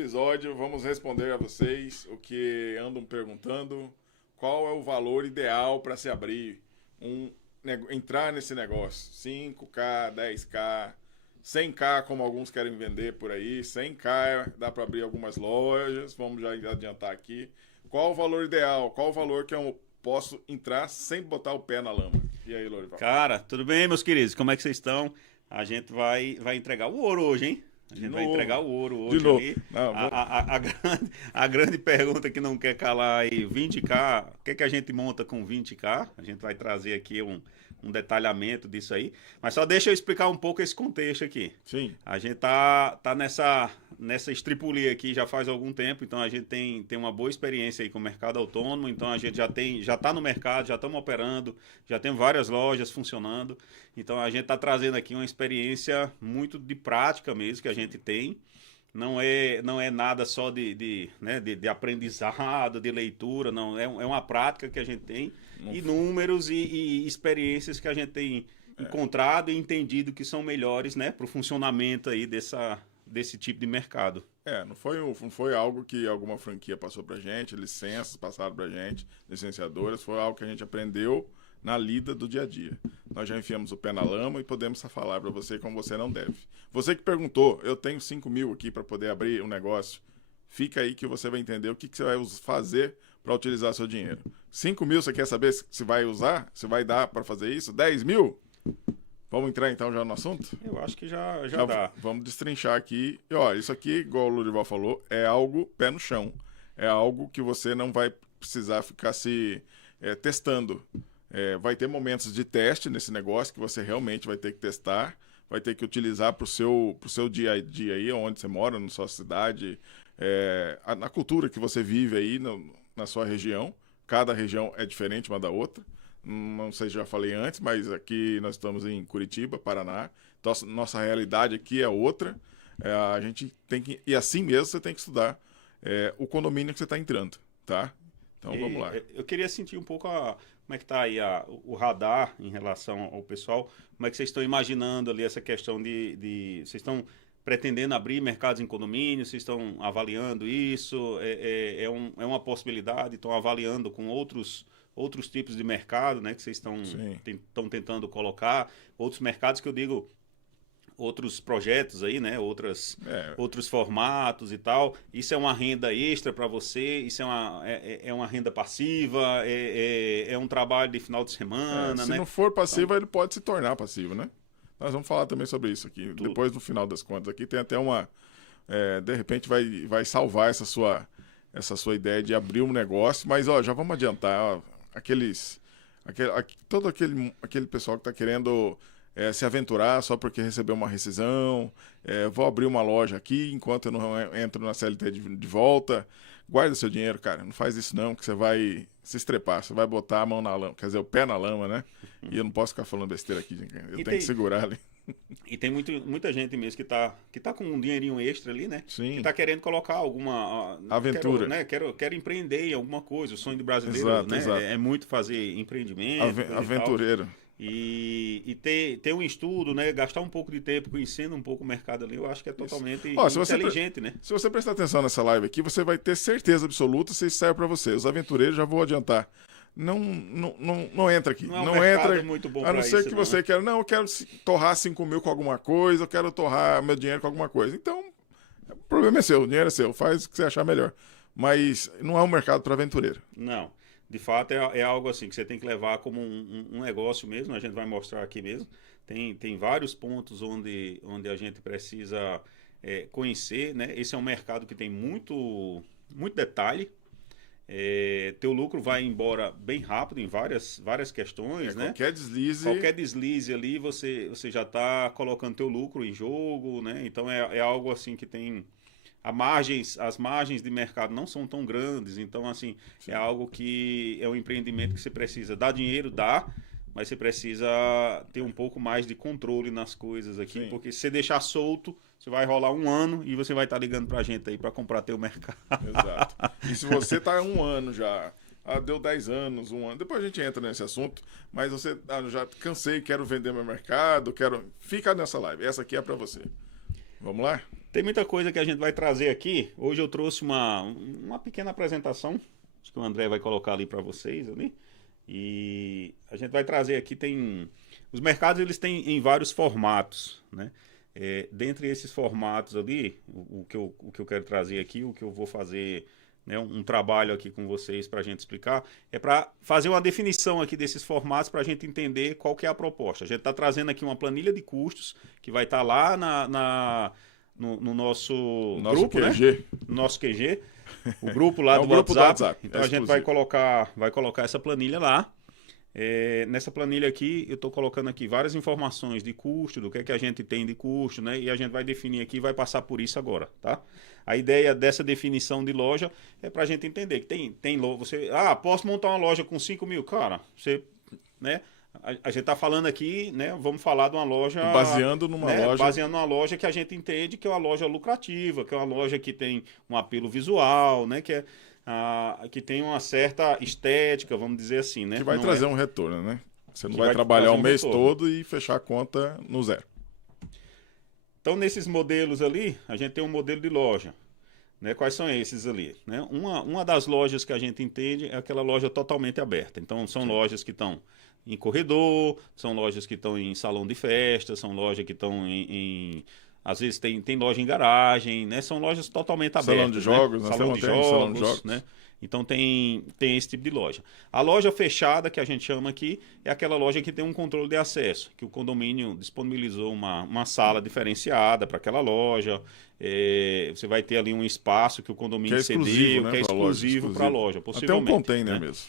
episódio vamos responder a vocês o que andam perguntando. Qual é o valor ideal para se abrir, entrar nesse negócio? 5K, 10K, 100K, como alguns querem vender por aí. 100K dá para abrir algumas lojas. Vamos já adiantar aqui. Qual o valor ideal? Qual o valor que eu posso entrar sem botar o pé na lama? E aí, Lorival? Cara, tudo bem, meus queridos? Como é que vocês estão? A gente vai entregar o ouro hoje, hein? A gente vai entregar o ouro hoje. De novo. Ali. Não, a grande pergunta que não quer calar aí, 20K, o que é que a gente monta com 20K? A gente vai trazer aqui um detalhamento disso aí. Mas só deixa eu explicar um pouco esse contexto aqui. Sim. A gente tá nessa estripulia aqui já faz algum tempo, então a gente tem uma boa experiência aí com o mercado autônomo, então a gente já tá no mercado, já estamos operando, já temos várias lojas funcionando, então a gente tá trazendo aqui uma experiência muito de prática mesmo que a gente tem. Não é nada só de aprendizado, de leitura, não. É uma prática que a gente tem, e números e experiências que a gente tem encontrado e entendido que são melhores, né, para o funcionamento aí desse tipo de mercado. Não foi algo que alguma franquia passou pra gente, licenças passaram pra gente, licenciadoras, foi algo que a gente aprendeu na lida do dia a dia. Nós já enfiamos o pé na lama e podemos falar para você como você não deve. Você que perguntou, eu tenho 5 mil aqui para poder abrir um negócio, fica aí que você vai entender o que você vai fazer para utilizar seu dinheiro. 5 mil, você quer saber se vai usar? Se vai dar para fazer isso? 10 mil? Vamos entrar então já no assunto? Eu acho que já dá. Vamos destrinchar aqui. E, ó, isso aqui, igual o Lorival falou, é algo pé no chão. É algo que você não vai precisar ficar se testando. Vai ter momentos de teste nesse negócio que você realmente vai ter que testar, vai ter que utilizar para o seu dia a dia aí, onde você mora, na sua cidade, na cultura que você vive aí na sua região. Cada região é diferente uma da outra. Não sei se já falei antes, mas aqui nós estamos em Curitiba, Paraná. Então, nossa realidade aqui é outra. A gente tem que, e assim mesmo você tem que estudar o condomínio que você está entrando, tá? Então vamos lá. Eu queria sentir um pouco como é que está aí o radar em relação ao pessoal. Como é que vocês estão imaginando ali essa questão vocês estão pretendendo abrir mercados em condomínio? Vocês estão avaliando isso? É uma possibilidade? Estão avaliando com outros tipos de mercado, né, que vocês estão tentando colocar? Outros mercados que eu digo... outros projetos aí, né? Outros formatos e tal. Isso é uma renda extra para você? Isso é uma renda passiva? É um trabalho de final de semana, se né? não for passivo, então, ele pode se tornar passivo, né? Nós vamos falar também sobre isso aqui. Tudo. Depois, no final das contas, aqui tem até de repente vai salvar essa sua ideia de abrir um negócio. Mas, ó, já vamos adiantar. Ó, todo aquele pessoal que está querendo... se aventurar só porque recebeu uma rescisão, vou abrir uma loja aqui enquanto eu não entro na CLT de volta. Guarda seu dinheiro, cara, não faz isso não, que você vai se estrepar, você vai botar a mão na lama, quer dizer, o pé na lama, né? E eu não posso ficar falando besteira aqui, eu tenho que segurar ali. E tem muita gente mesmo que tá com um dinheirinho extra ali, né? Sim. Que tá querendo colocar alguma... aventura. Quero empreender em alguma coisa, o sonho do brasileiro, exato, né? Exato. É muito fazer empreendimento. Aventureiro. E ter um estudo, né? Gastar um pouco de tempo conhecendo um pouco o mercado ali, eu acho que é totalmente inteligente, né? Se você prestar atenção nessa live aqui, você vai ter certeza absoluta se isso serve para você. Os aventureiros, já vou adiantar, não entra aqui. Não entra muito bom a não ser isso, que você queira, eu quero torrar 5 mil com alguma coisa, eu quero torrar meu dinheiro com alguma coisa. Então, o problema é seu, o dinheiro é seu, faz o que você achar melhor. Mas não é um mercado para aventureiro. Não. De fato, é algo assim que você tem que levar como um negócio mesmo. A gente vai mostrar aqui mesmo. Tem vários pontos onde a gente precisa conhecer, né? Esse é um mercado que tem muito detalhe. Teu lucro vai embora bem rápido em várias questões, né? Qualquer deslize ali, você já está colocando teu lucro em jogo, né? Então é algo assim que tem... As margens de mercado não são tão grandes, então assim, sim, é algo que é um empreendimento que você precisa dar dinheiro, mas você precisa ter um pouco mais de controle nas coisas aqui, sim, porque se você deixar solto, você vai rolar um ano e você vai estar ligando pra gente aí para comprar teu mercado. Exato. E se você tá um ano já, deu 10 anos, um ano, depois a gente entra nesse assunto, mas você já cansei, quero vender meu mercado, fica nessa live, essa aqui é para você. Vamos lá? Tem muita coisa que a gente vai trazer aqui. Hoje eu trouxe uma pequena apresentação. Acho que o André vai colocar ali para vocês ali. E a gente vai trazer aqui, os mercados eles têm em vários formatos, né? Dentre esses formatos ali, o que eu quero trazer aqui, o que eu vou fazer, né, um trabalho aqui com vocês para a gente explicar, é para fazer uma definição aqui desses formatos para a gente entender qual que é a proposta. A gente está trazendo aqui uma planilha de custos que vai estar lá no nosso grupo, QG. né? No nosso QG. O grupo lá do grupo WhatsApp. do WhatsApp. Então a gente vai colocar essa planilha lá. Nessa planilha aqui, eu estou colocando aqui várias informações de custo, do que a gente tem de custo, né? E a gente vai definir aqui e vai passar por isso agora, tá? A ideia dessa definição de loja é para a gente entender que tem você, posso montar uma loja com 5 mil? Cara, você, né? A gente está falando aqui, né? Vamos falar de uma loja... Baseando numa loja... Baseando numa loja que a gente entende que é uma loja lucrativa, que é uma loja que tem um apelo visual, né? Que tem uma certa estética, vamos dizer assim, né? Que vai trazer um retorno, né? Você não vai trabalhar trabalhar o mês todo e fechar a conta no zero. Então, nesses modelos ali, a gente tem um modelo de loja. Né? Quais são esses ali? Né? Uma das lojas que a gente entende é aquela loja totalmente aberta. Então, são lojas que estão em corredor, são lojas que estão em salão de festa, são lojas que estão às vezes tem loja em garagem, né? São lojas totalmente abertas. Salão de jogos, né? salão de jogos, né? Então tem esse tipo de loja. A loja fechada, que a gente chama aqui, é aquela loja que tem um controle de acesso, que o condomínio disponibilizou uma sala diferenciada para aquela loja. Você vai ter ali um espaço que o condomínio cedeu, né, que é exclusivo para a loja, possivelmente. Até um container, né? mesmo.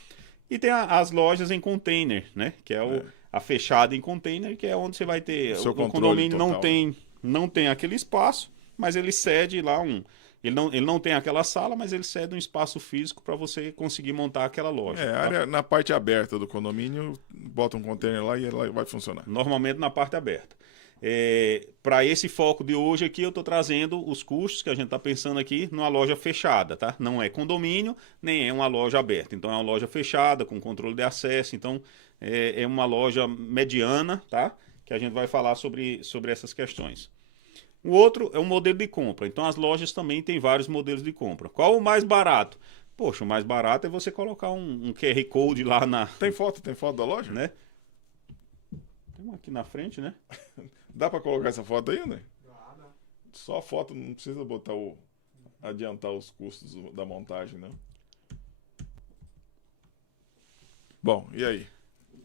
E tem as lojas em container, né? Que é a fechada em container, que é onde você vai ter... O condomínio total, não tem aquele espaço, mas ele cede lá Ele não tem aquela sala, mas ele cede um espaço físico para você conseguir montar aquela loja. Área na parte aberta do condomínio, bota um container lá e ela vai funcionar. Normalmente na parte aberta. Para esse foco de hoje aqui, eu estou trazendo os custos que a gente está pensando aqui numa loja fechada, tá? Não é condomínio, nem é uma loja aberta. Então é uma loja fechada, com controle de acesso. Então é uma loja mediana, tá? Que a gente vai falar sobre essas questões. O outro é um modelo de compra. Então as lojas também têm vários modelos de compra. Qual o mais barato? Poxa, o mais barato é você colocar um QR Code lá na... Tem foto da loja? Né? Tem uma aqui na frente, né? Dá para colocar essa foto aí, né? Dá. Só a foto, não precisa botar adiantar os custos da montagem, não. Bom, e aí?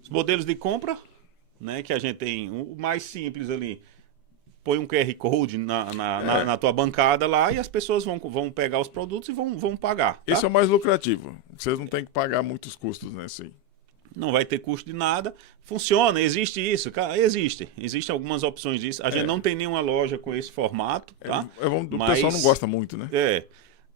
Os modelos de compra, né? Que a gente tem o mais simples ali. Põe um QR Code na tua bancada lá e as pessoas vão pegar os produtos e vão pagar. Tá? Esse é o mais lucrativo. Vocês não têm que pagar muitos custos nesse aí. Não vai ter custo de nada. Funciona, existe isso? Cara, existe. Existem algumas opções disso. A gente não tem nenhuma loja com esse formato, tá? O pessoal não gosta muito, né?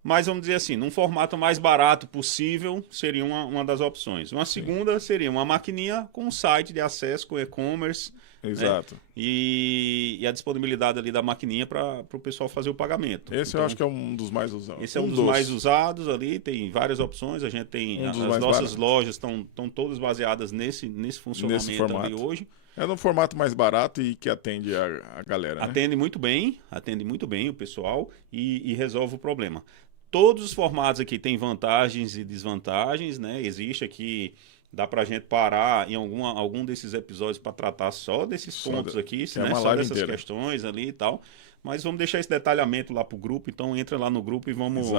Mas vamos dizer assim, num formato mais barato possível, seria uma das opções. Uma segunda seria uma maquininha com um site de acesso, com e-commerce. Exato. Né? E a disponibilidade ali da maquininha para o pessoal fazer o pagamento. Esse eu acho que é um dos mais usados. Esse é um dos mais usados ali, tem várias opções. A gente tem. As nossas lojas estão todas baseadas nesse funcionamento ali hoje. É no formato mais barato e que atende a galera. Né? Atende muito bem o pessoal e resolve o problema. Todos os formatos aqui têm vantagens e desvantagens, né? Existe aqui. Dá pra gente parar em algum desses episódios para tratar só desses pontos aqui, né? Só dessas questões ali e tal. Mas vamos deixar esse detalhamento lá pro grupo, então entra lá no grupo e vamos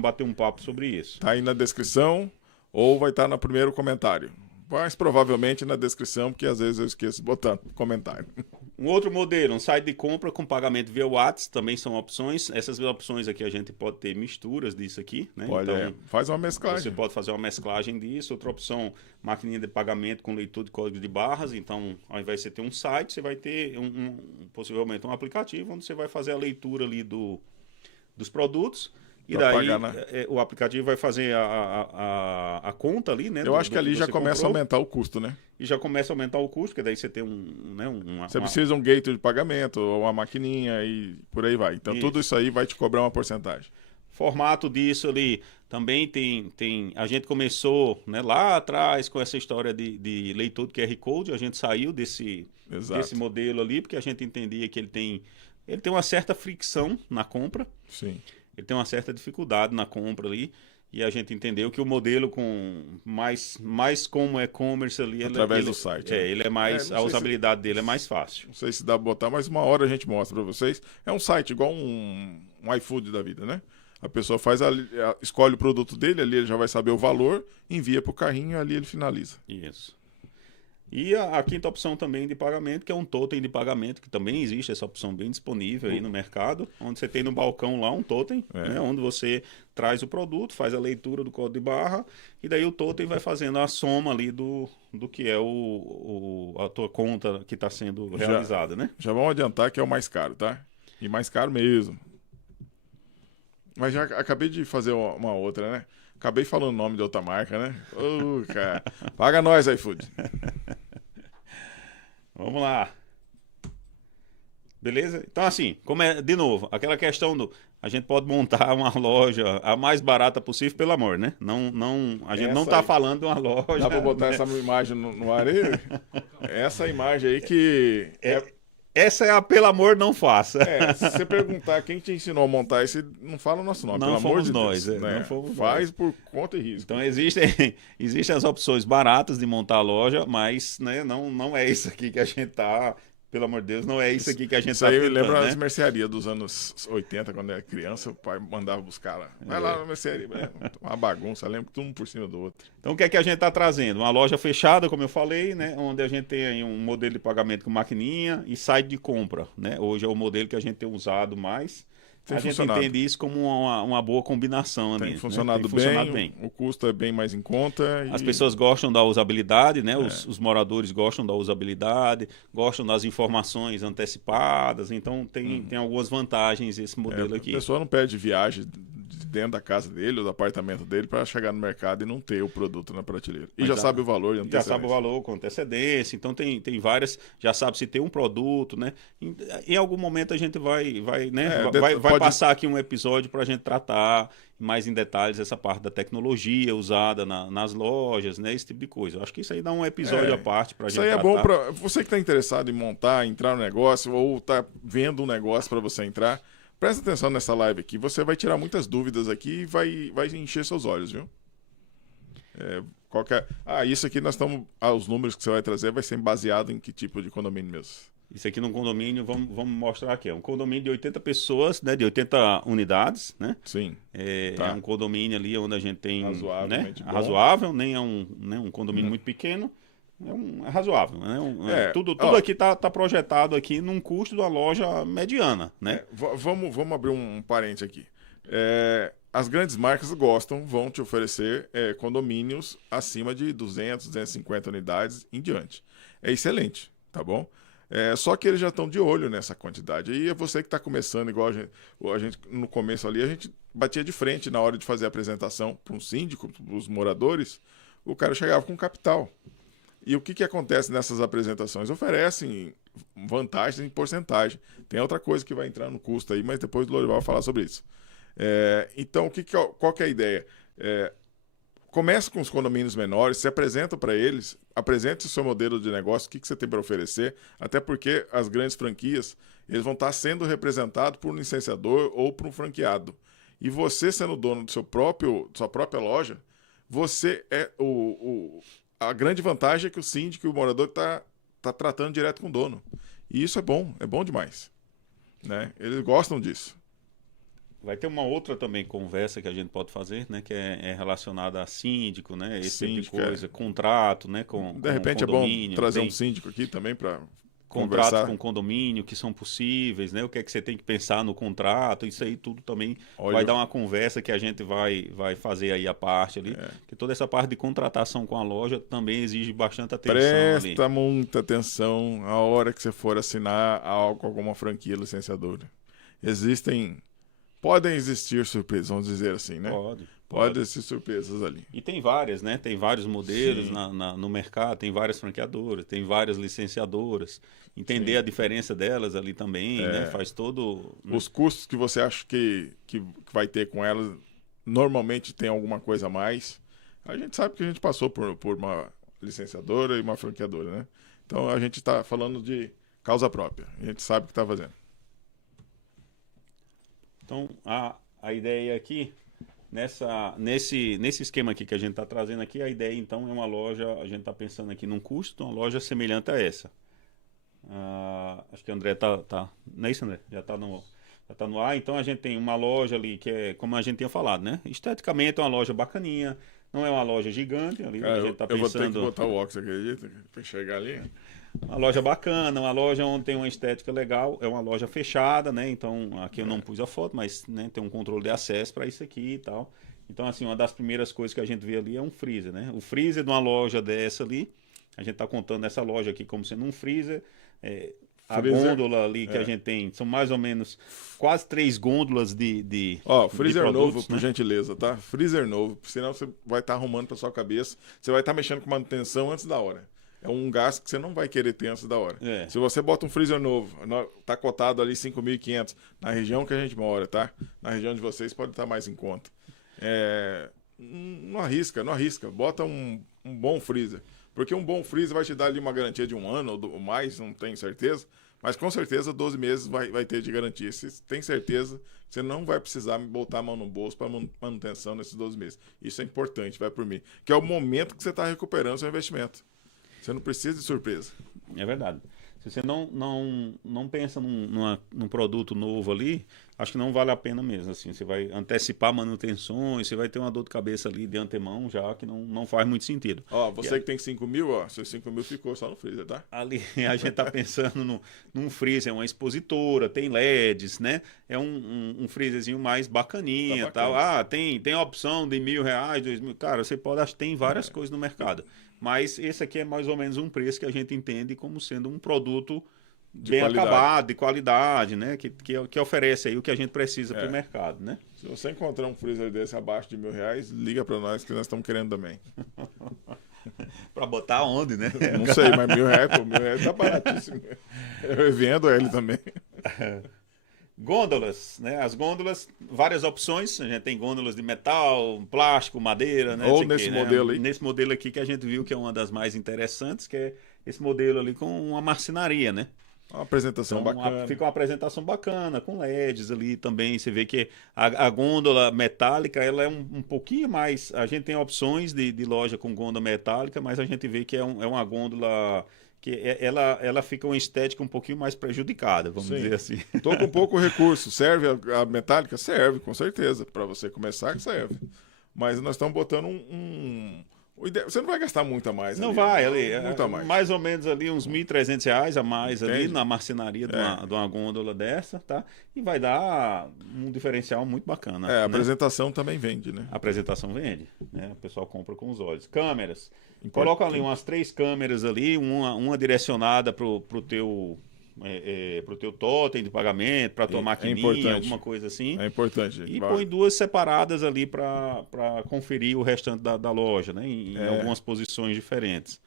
bater um papo sobre isso. Tá aí na descrição ou vai estar no primeiro comentário. Mas provavelmente na descrição, porque às vezes eu esqueço de botar comentário. Um outro modelo, um site de compra com pagamento via WhatsApp, também são opções. Essas opções aqui a gente pode ter misturas disso aqui, né? Então, faz uma mesclagem. Você pode fazer uma mesclagem disso. Outra opção, maquininha de pagamento com leitura de código de barras. Então, ao invés de você ter um site, você vai ter possivelmente um aplicativo onde você vai fazer a leitura ali dos produtos. E daí o aplicativo vai fazer a conta ali, né? Eu acho que ali já começa a aumentar o custo, né? E já começa a aumentar o custo, porque daí você tem você precisa de um gateway de pagamento, ou uma maquininha e por aí vai. Então tudo isso aí vai te cobrar uma porcentagem. Formato disso ali também tem a gente começou, né, lá atrás com essa história de leitor de QR Code, a gente saiu desse modelo ali, porque a gente entendia que ele tem ele tem uma certa fricção na compra, Sim. ele tem uma certa dificuldade na compra ali, e a gente entendeu que o modelo com mais como e-commerce ali, Através do site. Né? ele é mais, a usabilidade dele é mais fácil. Não sei se dá pra botar, mas uma hora a gente mostra para vocês. É um site igual um iFood da vida, né? A pessoa escolhe o produto dele, ali ele já vai saber o valor, envia para o carrinho, ali ele finaliza. Isso. E a quinta opção também de pagamento, que é um totem de pagamento, que também existe essa opção bem disponível aí no mercado, onde você tem no balcão lá um totem, né, onde você traz o produto, faz a leitura do código de barra, e daí o totem vai fazendo a soma ali do que é a tua conta que está sendo realizada, né? Já vamos adiantar que é o mais caro, tá? E mais caro mesmo. Mas já acabei de fazer uma outra, né? Acabei falando o nome de outra marca, né? Cara. Paga nós, iFood. Vamos lá. Beleza? Então, assim, de novo, aquela questão a gente pode montar uma loja a mais barata possível, pelo amor, né? A gente não está falando de uma loja... Dá para botar essa imagem no ar aí? Essa imagem aí que... Essa é a pelo amor, não faça. Se você perguntar quem te ensinou a montar esse, não fala o nosso nome, não pelo amor de nós, Deus. Né? Não fomos Faz nós. por conta e risco. Então existem as opções baratas de montar a loja, mas né, não é isso aqui que a gente tá... Pelo amor de Deus, não é isso aqui que a gente tá tentando. Isso aí lembra né? as mercearias dos anos 80, quando eu era criança, o pai mandava buscar lá. Vai lá na mercearia. Uma bagunça, lembra que um por cima do outro. Então o que é que a gente está trazendo? Uma loja fechada, como eu falei, né? Onde a gente tem aí um modelo de pagamento com maquininha e site de compra, né? Hoje é o modelo que a gente tem usado mais. A gente entende isso como uma boa combinação. Tem ali, funcionado, né? Tem funcionado bem, o custo é bem mais em conta. As pessoas gostam da usabilidade, né? Os moradores gostam da usabilidade, gostam das informações antecipadas, então tem algumas vantagens esse modelo aqui. A pessoa não perde viagem de dentro da casa dele ou do apartamento dele para chegar no mercado e não ter o produto na prateleira. E já sabe o valor. Já sabe o valor com antecedência, então tem várias, já sabe se tem um produto, né? Em algum momento a gente vai passar aqui um episódio para a gente tratar mais em detalhes essa parte da tecnologia usada nas lojas, né? Esse tipo de coisa. Eu acho que isso aí dá um episódio à parte para a gente tratar. Isso aí é bom para você que está interessado em montar, entrar no negócio ou está vendo um negócio para você entrar. Presta atenção nessa live aqui. Você vai tirar muitas dúvidas aqui e vai encher seus olhos, viu? Isso aqui nós estamos... os números que você vai trazer vai ser baseado em que tipo de condomínio mesmo? Isso aqui num condomínio, vamos mostrar aqui. É um condomínio de 80 pessoas, né? De 80 unidades, né? Sim. É um condomínio ali onde a gente tem... Razoavelmente né? Razoável, nem é um condomínio muito pequeno. É razoável, né? Tudo aqui está projetado aqui num custo de uma loja mediana, né? Vamos abrir um parênteses aqui. As grandes marcas vão te oferecer condomínios acima de 200, 250 unidades em diante. É excelente, tá bom? Só que eles já estão de olho nessa quantidade. E é você que está começando, igual a gente no começo ali, a gente batia de frente na hora de fazer a apresentação para um síndico, para os moradores, o cara chegava com capital. E o que acontece nessas apresentações? Oferecem vantagens em porcentagem. Tem outra coisa que vai entrar no custo aí, mas depois o Lorival vai falar sobre isso. Então, qual que é a ideia? Comece com os condomínios menores, se apresenta para eles, apresente o seu modelo de negócio, o que você tem para oferecer, até porque as grandes franquias eles vão estar sendo representados por um licenciador ou por um franqueado. E você, sendo dono sua própria loja, você é a grande vantagem é que o síndico e o morador tá tratando direto com o dono. E isso é bom demais. Né? Eles gostam disso. Vai ter uma outra também conversa que a gente pode fazer, né? Que é relacionada a síndico, né? Esse tipo de coisa, contrato, né? De repente é bom trazer um síndico aqui também para contratos com condomínio que são possíveis, né? O que é que você tem que pensar no contrato, isso aí tudo também vai dar uma conversa que a gente vai fazer aí a parte ali, que toda essa parte de contratação com a loja também exige bastante atenção. Presta muita atenção a hora que você for assinar algo com alguma franquia licenciadora. Podem existir surpresas, vamos dizer assim, né? Pode existir surpresas ali. E tem várias, né? Tem vários modelos no mercado, tem várias franqueadoras, tem várias licenciadoras. Entender a diferença delas ali também, né? Faz todo... Os custos que você acha que vai ter com elas, normalmente tem alguma coisa a mais. A gente sabe que a gente passou por uma licenciadora e uma franqueadora, né? Então a gente está falando de causa própria. A gente sabe o que está fazendo. Então, a ideia aqui, nesse esquema aqui que a gente está trazendo aqui, a ideia então é uma loja, a gente está pensando aqui num custo, uma loja semelhante a essa. Acho que o André não é isso, André? Já tá no ar. Então a gente tem uma loja ali que é, como a gente tinha falado, né? Esteticamente é uma loja bacaninha, não é uma loja gigante. Ali Cara, a gente tá eu vou ter que pensando. botar o óculos, acredita? Pra chegar ali. Uma loja bacana, uma loja onde tem uma estética legal, é uma loja fechada, né? Então aqui eu não pus a foto, mas né, tem um controle de acesso para isso aqui e tal. Então, assim, uma das primeiras coisas que a gente vê ali é um freezer, né? O freezer de uma loja dessa ali, a gente está contando essa loja aqui como sendo um freezer. A Freezer, gôndola ali que a gente tem, são mais ou menos quase 3 gôndolas de Ó, freezer produtos, novo, por né? gentileza, tá? Freezer novo, senão você vai estar arrumando pra sua cabeça. Você vai estar mexendo com manutenção antes da hora. É um gasto que você não vai querer ter antes da hora. É. Se você bota um freezer novo, tá cotado ali 5.500 na região que a gente mora, tá? Na região de vocês pode estar mais em conta. Não arrisca, não arrisca. Bota um bom freezer. Porque um bom freezer vai te dar ali uma garantia de 1 ano ou mais, não tenho certeza. Mas com certeza 12 meses vai ter de garantia. Você tem certeza que você não vai precisar botar a mão no bolso para manutenção nesses 12 meses. Isso é importante, vai por mim. Que é o momento que você está recuperando seu investimento. Você não precisa de surpresa. É verdade. Se você não pensa num produto novo ali, acho que não vale a pena mesmo. Assim, você vai antecipar manutenções, você vai ter uma dor de cabeça ali de antemão já, que não faz muito sentido. Ó, você que tem 5.000, ó, seus 5.000 ficou só no freezer, tá? Ali a gente está pensando num freezer, uma expositora, tem LEDs, né? É um freezerzinho mais bacaninha, Tá bacana. tal. tem a opção de R$ 1.000, 2.000. Cara, você pode achar, tem várias coisas no mercado. Mas esse aqui é mais ou menos um preço que a gente entende como sendo um produto bem qualidade. acabado, de qualidade, né? Que oferece aí o que a gente precisa para o mercado, né? Se você encontrar um freezer desse abaixo de R$ 1.000, liga para nós que nós estamos querendo também. Para botar onde, né? Não sei, mas R$ 1.000, pô, R$ 1.000 tá baratíssimo. Eu vendo ele também. Gôndolas, né? As gôndolas, várias opções. A gente tem gôndolas de metal, plástico, madeira, né? Ou Isso nesse aqui, modelo né? aí. Nesse modelo aqui que a gente viu que é uma das mais interessantes, que é esse modelo ali com uma marcenaria, né? Uma apresentação Então, bacana. fica uma apresentação bacana, com LEDs ali também. Você vê que a gôndola metálica, ela é um pouquinho mais... A gente tem opções de loja com gôndola metálica, mas a gente vê que é uma gôndola que ela fica uma estética um pouquinho mais prejudicada, vamos Sim. dizer assim. Tô com pouco recurso. Serve a metálica? Serve, com certeza. Para você começar, serve. Mas nós estamos botando você não vai gastar muito a mais. Não ali, vai, né? ali, Muito a mais. mais ou menos ali uns R$ 1.300 a mais ali Entende? na marcenaria de uma gôndola dessa, tá? E vai dar um diferencial muito bacana. A né? apresentação também vende, né? A apresentação vende, né? O pessoal compra com os olhos. Câmeras. Importante. Coloca ali umas 3 câmeras ali, uma direcionada pro teu totem de pagamento, para tua maquininha, importante. alguma coisa assim. É importante. E Vai. põe 2 separadas ali para conferir o restante da loja, né? Em algumas posições diferentes.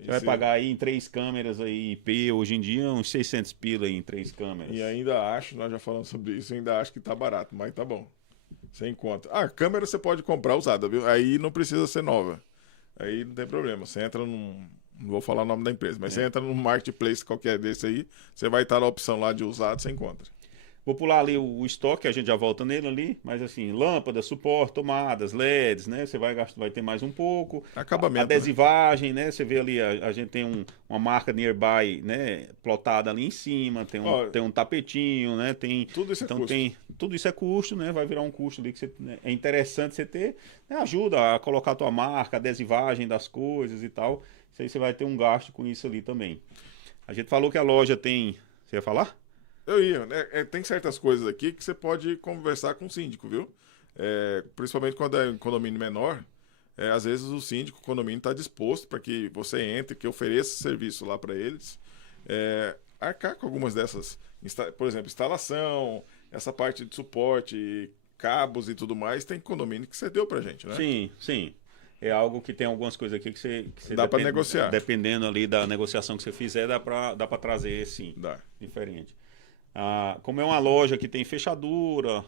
Você vai pagar aí em 3 câmeras aí IP, hoje em dia, uns 600 pila aí em 3 câmeras. E ainda acho, nós já falamos sobre isso, ainda acho que tá barato, mas tá bom. Sem conta. A câmera você pode comprar usada, viu? Aí não precisa ser nova. Aí não tem problema. Você entra num... Não vou falar o nome da empresa, mas você entra num marketplace qualquer desse aí, você vai estar na opção lá de usado, você encontra. Vou pular ali o estoque, a gente já volta nele ali, mas assim, lâmpadas, suporte, tomadas, LEDs, né? Você vai ter mais um pouco. Acabamento. Adesivagem, né? Você vê ali, a gente tem uma marca Nearby, né? Plotada ali em cima, tem um tapetinho, né? Tudo isso é custo. Tudo isso é custo, né? Vai virar um custo ali que é interessante você ter, né? Ajuda a colocar a tua marca, adesivagem das coisas e tal. Isso aí você vai ter um gasto com isso ali também. A gente falou que a loja tem... Você ia falar? Eu ia, né? Tem certas coisas aqui que você pode conversar com o síndico, viu? Principalmente quando é um condomínio menor, às vezes o síndico, o condomínio está disposto para que você entre, que ofereça serviço lá para eles, arcar com algumas dessas, por exemplo, instalação, essa parte de suporte, cabos e tudo mais, tem condomínio que você deu para gente, né? Sim, sim. É algo que tem algumas coisas aqui que você dá para negociar. Dependendo ali da negociação que você fizer, dá para trazer, sim, Dá. diferente. Como é uma loja que tem fechadura,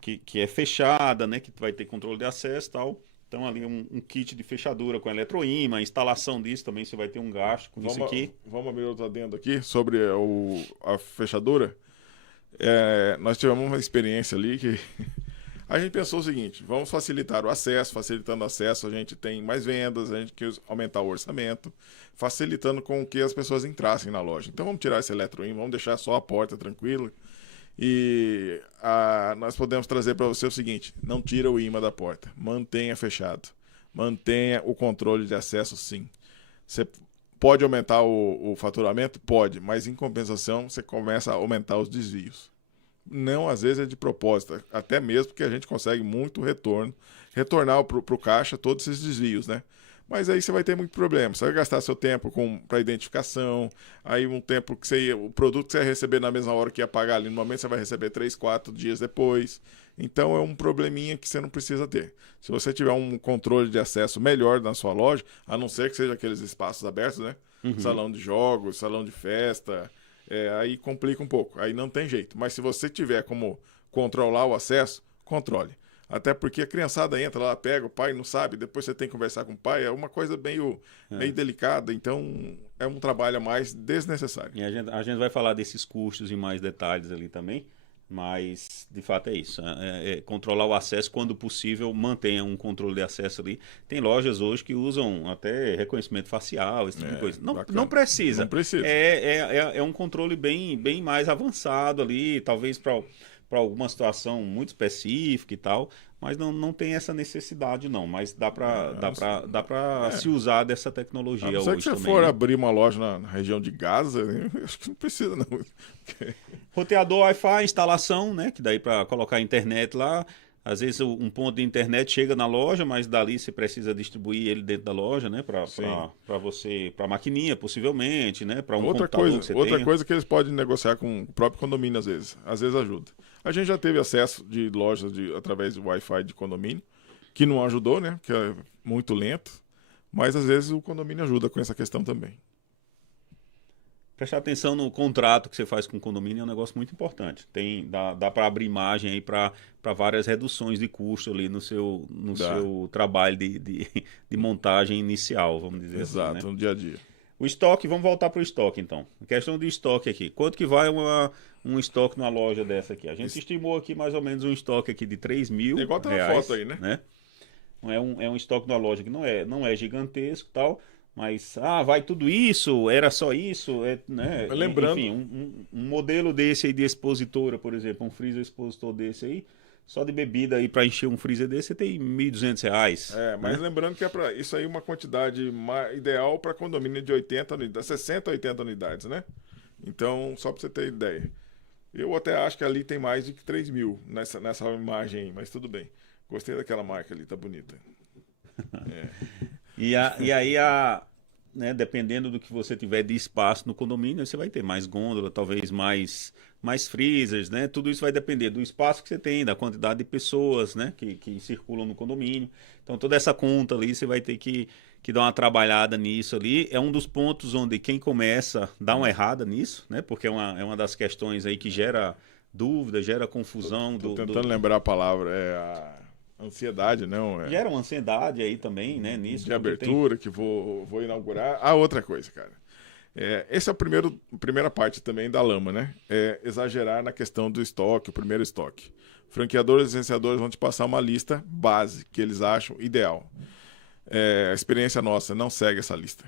que é fechada, né, que vai ter controle de acesso e tal, então ali um kit de fechadura com eletroímã, instalação disso também você vai ter um gasto com isso aqui. Vamos abrir outro adendo aqui sobre a fechadura. Nós tivemos uma experiência ali que a gente pensou o seguinte: vamos facilitar o acesso, facilitando o acesso, a gente tem mais vendas, a gente quer aumentar o orçamento, facilitando com que as pessoas entrassem na loja. Então vamos tirar esse eletroímã, vamos deixar só a porta tranquila. E nós podemos trazer para você o seguinte: não tira o imã da porta, mantenha fechado, mantenha o controle de acesso, sim. Você pode aumentar o faturamento? Pode, mas em compensação você começa a aumentar os desvios. Não, às vezes é de propósito, até mesmo porque a gente consegue muito retornar para o caixa todos esses desvios, né? Mas aí você vai ter muito problema. Você vai gastar seu tempo para identificação, aí um tempo que o produto que você vai receber na mesma hora que ia pagar ali no momento, você vai receber 3, 4 dias depois. Então é um probleminha que você não precisa ter. Se você tiver um controle de acesso melhor na sua loja, a não ser que seja aqueles espaços abertos, né? Uhum. Salão de jogos, salão de festa, aí complica um pouco. Aí não tem jeito. Mas se você tiver como controlar o acesso, controle. Até porque a criançada entra lá, pega, o pai não sabe, depois você tem que conversar com o pai, é uma coisa meio delicada, então é um trabalho a mais desnecessário. E a gente vai falar desses custos em mais detalhes ali também, mas de fato é isso, controlar o acesso, quando possível, mantenha um controle de acesso ali. Tem lojas hoje que usam até reconhecimento facial, esse tipo de coisa. Não precisa. Não precisa. É um controle bem mais avançado ali, talvez para alguma situação muito específica e tal, mas não tem essa necessidade não, mas dá para se usar dessa tecnologia hoje também. Se você for abrir uma loja na região de Gaza, eu acho que não precisa não. Roteador Wi-Fi, instalação, né, que daí para colocar a internet lá, às vezes um ponto de internet chega na loja, mas dali você precisa distribuir ele dentro da loja, né, para você, para a maquininha possivelmente, né, para outra coisa que eles podem negociar com o próprio condomínio às vezes ajuda. A gente já teve acesso de lojas através do Wi-Fi de condomínio, que não ajudou, né, que é muito lento, mas às vezes o condomínio ajuda com essa questão também. Prestar atenção no contrato que você faz com o condomínio é um negócio muito importante. Dá para abrir margem aí para várias reduções de custo ali no seu trabalho de montagem inicial, vamos dizer assim. Exato, né? No dia a dia. O estoque, vamos voltar para o estoque então. A questão de estoque aqui. Quanto que vai um estoque numa loja dessa aqui? A gente estimou aqui mais ou menos um estoque aqui de 3 mil igual tá na foto aí, né? É um estoque numa loja que não é gigantesco e tal. Mas, vai tudo isso? Era só isso? Né? Lembrando... Enfim, um modelo desse aí de expositora, por exemplo, um freezer expositor desse aí, só de bebida aí para encher um freezer desse, você tem R$1.200. Mas lembrando que isso aí é uma quantidade ideal para condomínio de 80 unidades, 60 a 80 unidades, né? Então, só para você ter ideia. Eu até acho que ali tem mais de 3 mil nessa imagem aí, mas tudo bem. Gostei daquela marca ali, tá bonita. E aí, né, dependendo do que você tiver de espaço no condomínio, você vai ter mais gôndola, talvez mais freezers, né? Tudo isso vai depender do espaço que você tem, da quantidade de pessoas, né, que circulam no condomínio. Então, toda essa conta ali, você vai ter que dar uma trabalhada nisso ali. É um dos pontos onde quem começa dá uma errada nisso, né? Porque é uma das questões aí que gera dúvida, gera confusão. Tô tentando lembrar a palavra, ansiedade, não? Gera uma ansiedade aí também, né? Nisso. De abertura, que vou inaugurar. Outra coisa, cara. Essa é a primeira parte também da lama, né? Exagerar na questão do estoque, o primeiro estoque. Franqueadores e licenciadores vão te passar uma lista base que eles acham ideal. A experiência nossa não segue essa lista.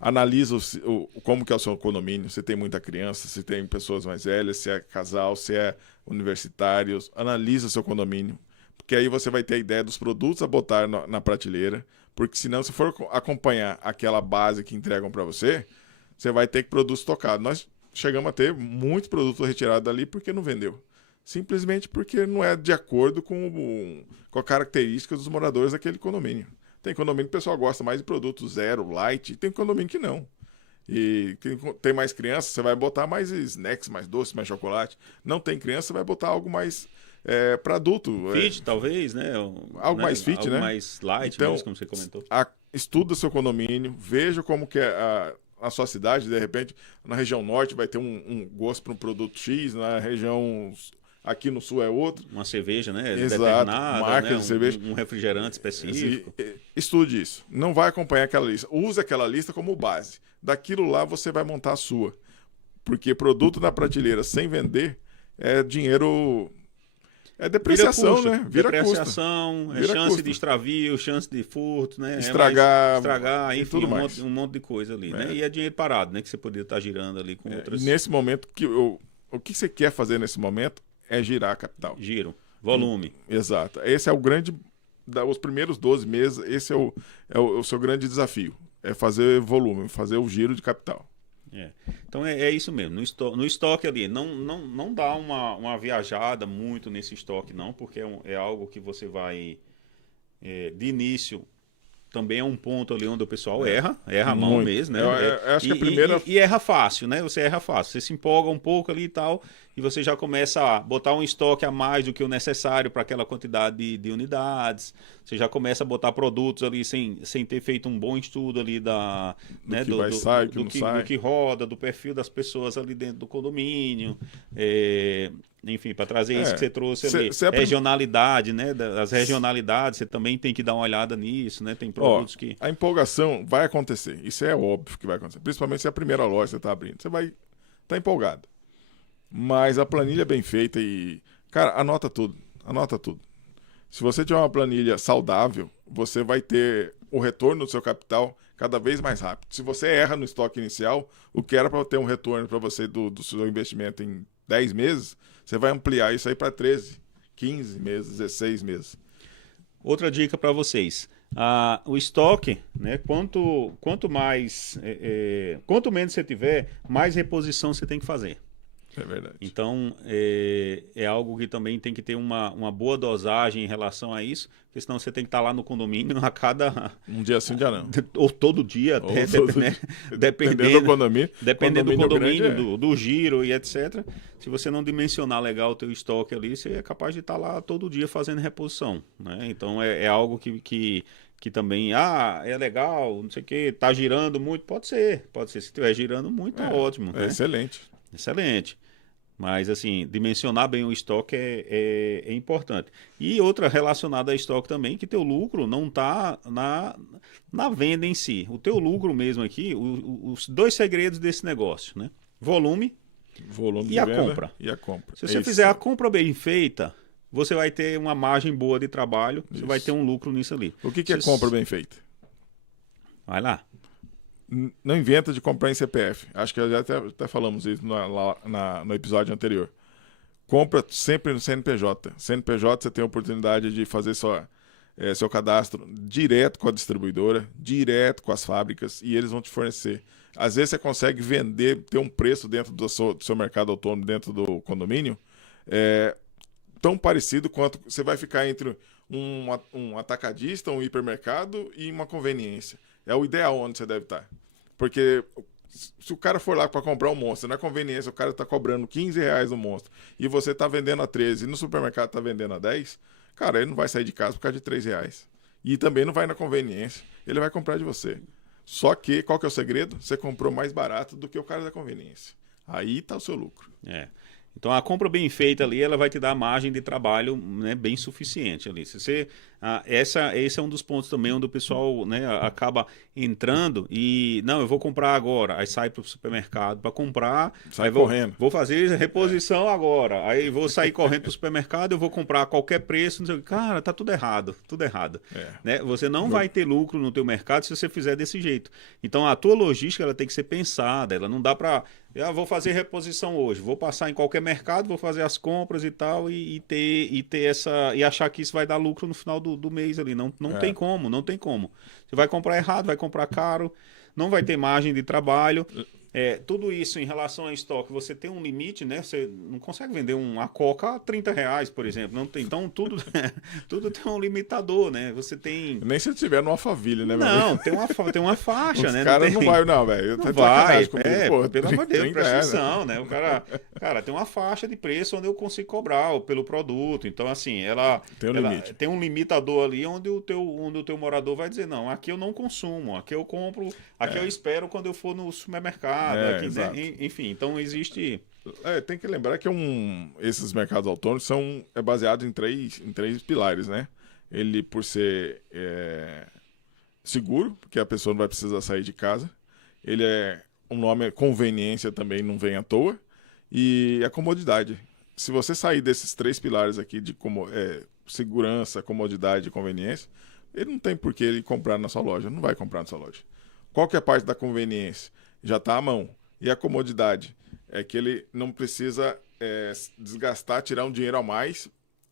Analisa como que é o seu condomínio, se tem muita criança, se tem pessoas mais velhas, se é casal, se é universitários. Analisa o seu condomínio. Porque aí você vai ter a ideia dos produtos a botar na prateleira, porque senão, se for acompanhar aquela base que entregam para você, você vai ter que produto estocado. Nós chegamos a ter muitos produtos retirados dali porque não vendeu. Simplesmente porque não é de acordo com a característica dos moradores daquele condomínio. Tem condomínio que o pessoal gosta mais de produto zero, light, e tem condomínio que não. E quem tem mais criança, você vai botar mais snacks, mais doce, mais chocolate. Não tem criança, você vai botar algo mais... para adulto. Fit, talvez, né? Algo mais fit, algo né? Mais light, então, mesmo, como você comentou. Estuda seu condomínio, veja como que é a sua cidade. De repente, na região norte vai ter um gosto para um produto X, na região aqui no sul é outro. Uma cerveja, né? Exato, marca, né? de cerveja. Um refrigerante específico. Estude isso. Não vai acompanhar aquela lista. Use aquela lista como base. Daquilo lá você vai montar a sua. Porque produto na prateleira sem vender, é dinheiro... É depreciação, né? Vira depreciação, custo. chance custo. de extravio, chance de furto, né? Estragar, enfim, tudo mais. Um monte de coisa ali, né? E é dinheiro parado, né? Que você poderia estar girando ali com outras... E nesse momento, o que você quer fazer nesse momento é girar a capital. Giro, volume. Exato. Esse é o grande... Os primeiros 12 meses, esse é o seu grande desafio. É fazer volume, fazer o giro de capital. Então é isso mesmo. No estoque ali, não dá uma viajada muito nesse estoque, não, porque é algo que você vai, de início, também é um ponto ali onde o pessoal erra a mão Muito. mesmo, né? Eu acho que a primeira... E erra fácil, né? Você erra fácil. Você se empolga um pouco ali e tal, e você já começa a botar um estoque a mais do que o necessário para aquela quantidade de unidades. Você já começa a botar produtos ali sem ter feito um bom estudo ali do que roda, do perfil das pessoas ali dentro do condomínio. Enfim, para trazer isso que você trouxe ali. Regionalidade, né? As regionalidades, você também tem que dar uma olhada nisso, né? Tem produtos que... A empolgação vai acontecer. Isso é óbvio que vai acontecer. Principalmente se é a primeira loja que você está abrindo. Você vai estar empolgado. Mas a planilha é bem feita e... Cara, anota tudo. Anota tudo. Se você tiver uma planilha saudável, você vai ter o retorno do seu capital cada vez mais rápido. Se você erra no estoque inicial, o que era para ter um retorno para você do seu investimento em 10 meses, você vai ampliar isso aí para 13, 15 meses, 16 meses. Outra dica para vocês. O estoque, né? Quanto mais, quanto menos você tiver, mais reposição você tem que fazer. É verdade. Então, é algo que também tem que ter uma boa dosagem em relação a isso, porque senão você tem que estar lá no condomínio a cada... Um dia sim, um dia não. Ou todo dia, né? Dependendo do condomínio, do giro e etc. Se você não dimensionar legal o teu estoque ali, você é capaz de estar lá todo dia fazendo reposição, né? Então, é algo que também, é legal, não sei o que, tá girando muito, pode ser. Se estiver girando muito, tá ótimo. É né? Excelente. Mas, assim, dimensionar bem o estoque é importante. E outra relacionada a estoque também, que teu lucro não está na venda em si. O teu lucro mesmo aqui, os dois segredos desse negócio, né? Volume e a compra. Se você fizer a compra bem feita, você vai ter uma margem boa de trabalho, você vai ter um lucro nisso ali. O que é compra bem feita? Vai lá. Não inventa de comprar em CPF. Acho que já até falamos isso no episódio anterior. Compra sempre no CNPJ. CNPJ você tem a oportunidade de fazer seu cadastro direto com a distribuidora, direto com as fábricas, e eles vão te fornecer. Às vezes você consegue vender, ter um preço dentro do seu mercado autônomo, dentro do condomínio, tão parecido quanto você vai ficar entre um atacadista, um hipermercado e uma conveniência. É o ideal onde você deve estar. Porque se o cara for lá para comprar um monstro, na conveniência o cara está cobrando R$15 no monstro e você está vendendo a 13 e no supermercado está vendendo a 10, cara, ele não vai sair de casa por causa de R$3. E também não vai na conveniência. Ele vai comprar de você. Só que, qual que é o segredo? Você comprou mais barato do que o cara da conveniência. Aí está o seu lucro. Então, a compra bem feita ali, ela vai te dar margem de trabalho, né, bem suficiente ali. Se você, esse é um dos pontos também onde o pessoal, né, acaba entrando e, não, eu vou comprar agora. Aí sai para o supermercado para comprar. Sai correndo. Vou fazer reposição agora. Aí vou sair correndo para o supermercado, eu vou comprar a qualquer preço. Não sei, cara, tá tudo errado. Né? Você não vai ter lucro no teu mercado se você fizer desse jeito. Então, a tua logística ela tem que ser pensada. Ela não dá para... vou fazer reposição hoje, vou passar em qualquer mercado, vou fazer as compras e tal, e achar que isso vai dar lucro no final do mês ali. Não tem como. Você vai comprar errado, vai comprar caro, não vai ter margem de trabalho. Tudo isso em relação a estoque, você tem um limite, né? Você não consegue vender uma Coca a R$30, por exemplo. Não tem, então, tudo tem um limitador, né? Você tem... Nem se tiver no Alphaville, né? Não, tem uma faixa, né? Os caras não vai, não, velho. Não vai, pelo amor de Deus, presta atenção, né? O cara, tem uma faixa de preço onde eu consigo cobrar pelo produto. Então, assim, ela tem um limitador ali onde o teu morador vai dizer, não, aqui eu não consumo, aqui eu compro, aqui eu espero quando eu for no supermercado. Aqui, né? Enfim, então existe... tem que lembrar que esses mercados autônomos são baseados em três pilares, né? Ele, por ser seguro, porque a pessoa não vai precisar sair de casa. Ele um nome conveniência também não vem à toa. E a comodidade. se você sair desses 3 pilares aqui de segurança, comodidade e conveniência, ele não tem por que ele comprar na sua loja, não vai comprar na sua loja. Qual que é a parte da conveniência? Já está à mão. E a comodidade? É que ele não precisa desgastar, tirar um dinheiro a mais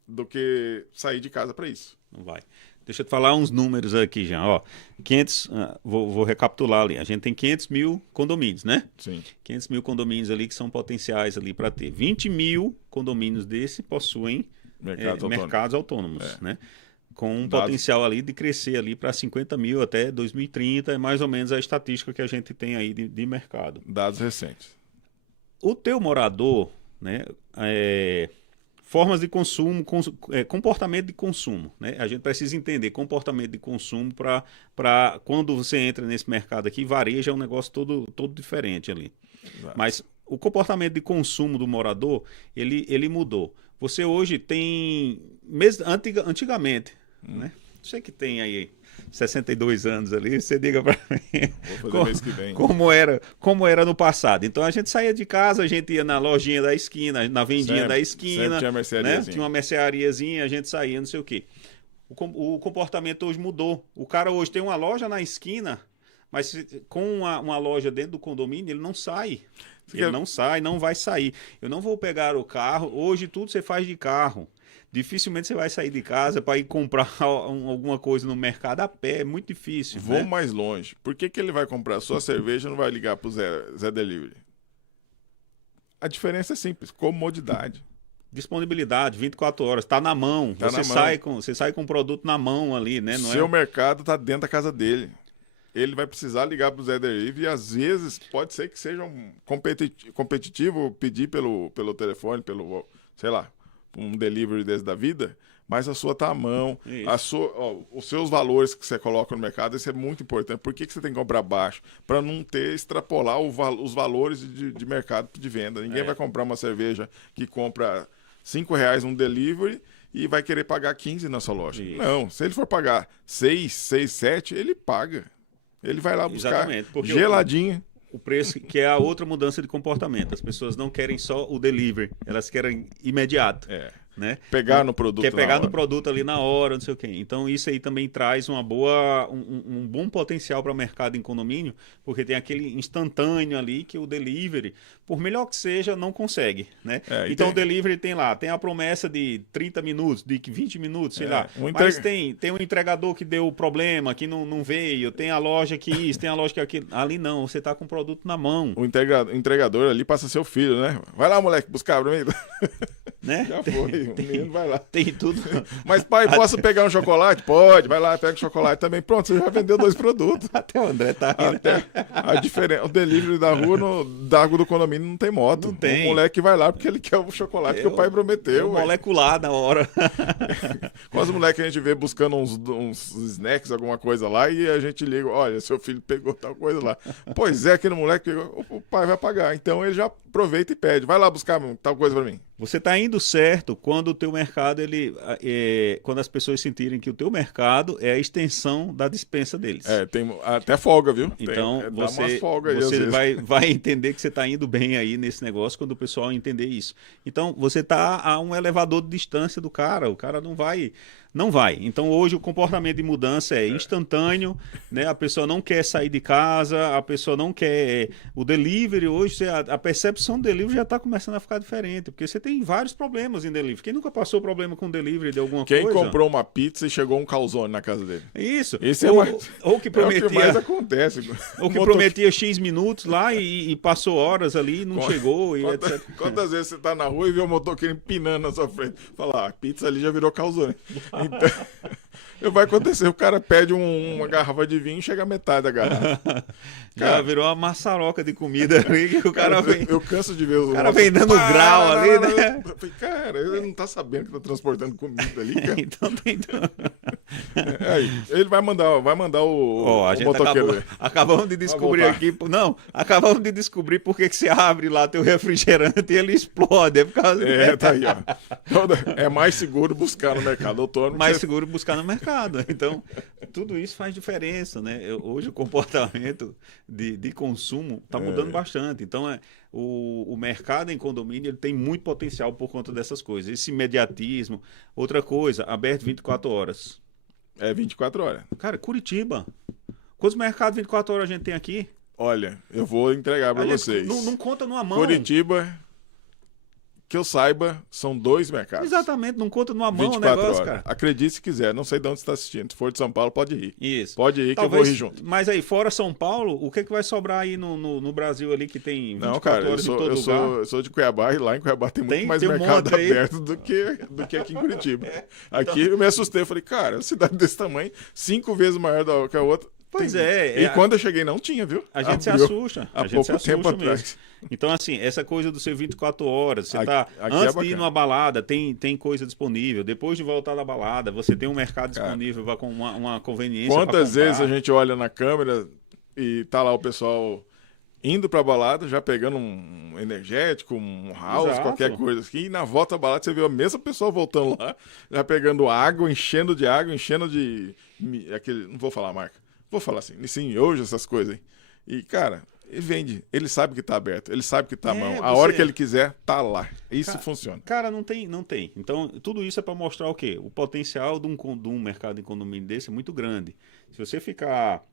do que sair de casa para isso. Não vai. Deixa eu te falar uns números aqui já. Ó, 500, vou recapitular ali. A gente tem 500 mil condomínios, né? Sim. 500 mil condomínios ali que são potenciais ali para ter. 20 mil condomínios desse possuem mercados autônomos, né? Com um potencial ali de crescer ali para 50 mil até 2030, é mais ou menos a estatística que a gente tem aí de mercado. Dados recentes. O teu morador, né, formas de consumo, comportamento de consumo, né? A gente precisa entender comportamento de consumo para quando você entra nesse mercado aqui, varejo é um negócio todo diferente ali. Exato. Mas o comportamento de consumo do morador, ele mudou. Você hoje tem, antigamente, né? Você que tem aí 62 anos ali, você diga para mim mês que vem. como era no passado. Então a gente saía de casa, a gente ia na lojinha da esquina, na vendinha da esquina, tinha merceariazinha. Né? Tinha uma merceariazinha, a gente saía, não sei o quê. O comportamento hoje mudou. O cara hoje tem uma loja na esquina, mas com uma loja dentro do condomínio, ele não sai. Ele não sai, não vai sair. Eu não vou pegar o carro. Hoje tudo você faz de carro. Dificilmente você vai sair de casa para ir comprar alguma coisa no mercado a pé. É muito difícil. Vou mais longe. Por que ele vai comprar sua cerveja e não vai ligar para o Zé Delivery? A diferença é simples. Comodidade. Disponibilidade, 24 horas. Está na mão. Você sai com o produto na mão ali, né? Seu mercado está dentro da casa dele. Ele vai precisar ligar para o Zé Delivery e às vezes pode ser que seja competitivo pedir pelo telefone, sei lá, um delivery desse da vida, mas a sua tá à mão, os seus valores que você coloca no mercado, isso é muito importante. Por que você tem que comprar baixo? Para não extrapolar os valores de mercado de venda. Ninguém vai comprar uma cerveja que compra R$5 no delivery e vai querer pagar 15 na sua loja. Isso. Não, se ele for pagar 6, 7, ele paga. Ele vai lá buscar geladinha. O preço, que é a outra mudança de comportamento. As pessoas não querem só o delivery, elas querem imediato. Né? Pegar no produto. Quer pegar no produto ali na hora, não sei o quê. Então isso aí também traz um bom potencial para o mercado em condomínio, porque tem aquele instantâneo ali que o delivery, por melhor que seja, não consegue. Né? Então o delivery tem a promessa de 30 minutos, de 20 minutos, sei lá. Mas tem um entregador que deu problema, que não veio, tem a loja que isso, tem a loja que aquilo. Ali não, você está com o produto na mão. O entregador ali passa seu filho, né? Vai lá, moleque, buscar para mim. Né? Já foi, o menino vai lá. Tem tudo. Mas, pai, posso pegar um chocolate? Pode, vai lá, pega o chocolate também. Pronto, você já vendeu 2 produtos. Até o André tá rindo. A diferença, o delivery da rua, da água do condomínio não tem moto. Não tem. O moleque vai lá porque ele quer o chocolate que o pai prometeu. Molecular na hora. Quase os moleques a gente vê buscando uns snacks, alguma coisa lá, e a gente liga, olha, seu filho pegou tal coisa lá. Pois é, aquele moleque pegou, o pai vai pagar. Então ele já aproveita e pede, vai lá buscar tal coisa para mim. Você está indo certo quando o teu mercado, quando as pessoas sentirem que o teu mercado é a extensão da despensa deles. Tem até folga, viu? Então você vai entender que você está indo bem aí nesse negócio quando o pessoal entender isso. Então você está a um elevador de distância do cara, o cara não vai. Então hoje o comportamento de mudança é instantâneo, né? A pessoa não quer sair de casa, a pessoa não quer... O delivery hoje, a percepção do delivery já está começando a ficar diferente, porque você tem vários problemas em delivery. Quem nunca passou problema com delivery de alguma coisa? Quem comprou uma pizza e chegou um calzone na casa dele. Isso. Ou que prometia... É o que mais acontece. Ou que prometia X minutos lá e passou horas ali e não chegou. Quantas vezes você está na rua e vê o motoqueiro empinando na sua frente? Fala, a pizza ali já virou calzone. Então, vai acontecer, o cara pede uma garrafa de vinho e chega a metade da garrafa. Já virou uma maçaroca de comida ali que o cara vem. Eu canso de ver o cara vem dando grau ali, né? Cara, ele não tá sabendo que tá transportando comida ali, cara. Então tem. Aí, ele vai mandar Ó, a o gente motoqueiro. acabamos de descobrir voltar. aqui. Não, acabamos de descobrir por que você abre lá teu refrigerante e ele explode. É por causa Tá aí, ó. É mais seguro buscar no mercado autônomo. mais seguro buscar no mercado. Então, tudo isso faz diferença, né? Hoje o comportamento de consumo está mudando bastante. Então, o mercado em condomínio ele tem muito potencial por conta dessas coisas. Esse imediatismo. Outra coisa, aberto 24 horas. É 24 horas. Cara, Curitiba. Quantos mercados 24 horas a gente tem aqui? Olha, eu vou entregar para vocês. Não conta numa mão. Curitiba, que eu saiba, são 2 mercados. Exatamente, não conta numa mão o 24 negócio, horas. cara. Acredite se quiser, não sei de onde você está assistindo. Se for de São Paulo, pode ir. Isso. Pode ir que Talvez, eu vou ir junto. Mas aí, fora São Paulo, o que vai sobrar aí no Brasil ali que tem 24 Não, cara, horas em todo lugar? eu sou de Cuiabá e lá em Cuiabá tem muito mais tem um mercado monte aí. aberto do que aqui em Curitiba. Aqui eu me assustei, eu falei, cara, uma cidade desse tamanho, 5 vezes maior que a outra. Pois tem... é. E quando eu cheguei não tinha, viu? A gente se Abriu assusta. há A gente pouco se assusta tempo mesmo. atrás. Então, assim, essa coisa do ser 24 horas, você Aqui- tá. aqui é Antes de ir bacana. numa balada, tem coisa disponível. Depois de voltar da balada, você tem um mercado Cara, disponível com uma conveniência. pra Quantas comprar. vezes a gente olha na câmera e tá lá o pessoal indo pra balada, já pegando um energético, um house, Exato. qualquer coisa assim, e na volta da balada você vê a mesma pessoa voltando lá, já pegando água, enchendo de água, enchendo de... aquele, não vou falar a marca, vou falar assim, sim, hoje essas coisas aí. E, cara, ele vende, ele sabe que tá aberto, ele sabe que tá à mão. A hora que ele quiser, tá lá. Isso funciona. Cara, não tem. Então, tudo isso é para mostrar o quê? O potencial de um mercado em condomínio desse é muito grande. Se você ficar.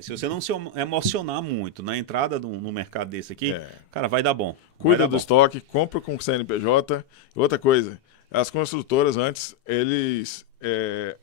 Se você não se emocionar muito na entrada no mercado desse aqui, cara, vai dar bom. Cuida Vai dar do bom. estoque, compra com CNPJ. Outra coisa, as construtoras antes,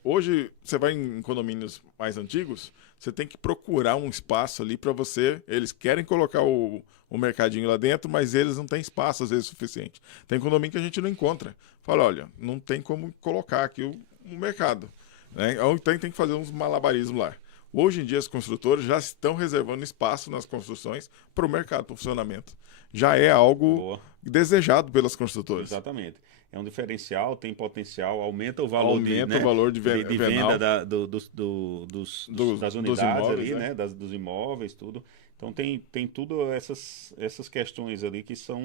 hoje você vai em condomínios mais antigos, você tem que procurar um espaço ali para você. Eles querem colocar o mercadinho lá dentro, mas eles não têm espaço às vezes suficiente. Tem condomínio que a gente não encontra. Fala, olha, não tem como colocar aqui o mercado. Né? Então tem que fazer uns malabarismos lá. Hoje em dia as construtoras já estão reservando espaço nas construções para o mercado, para o funcionamento. Já é algo Boa. desejado pelas construtoras. Exatamente. É um diferencial, tem potencial, aumenta o valor Aumenta o valor de de venal. venda das unidades imóveis, ali, né? dos imóveis, tudo. Então tem tudo essas questões ali que são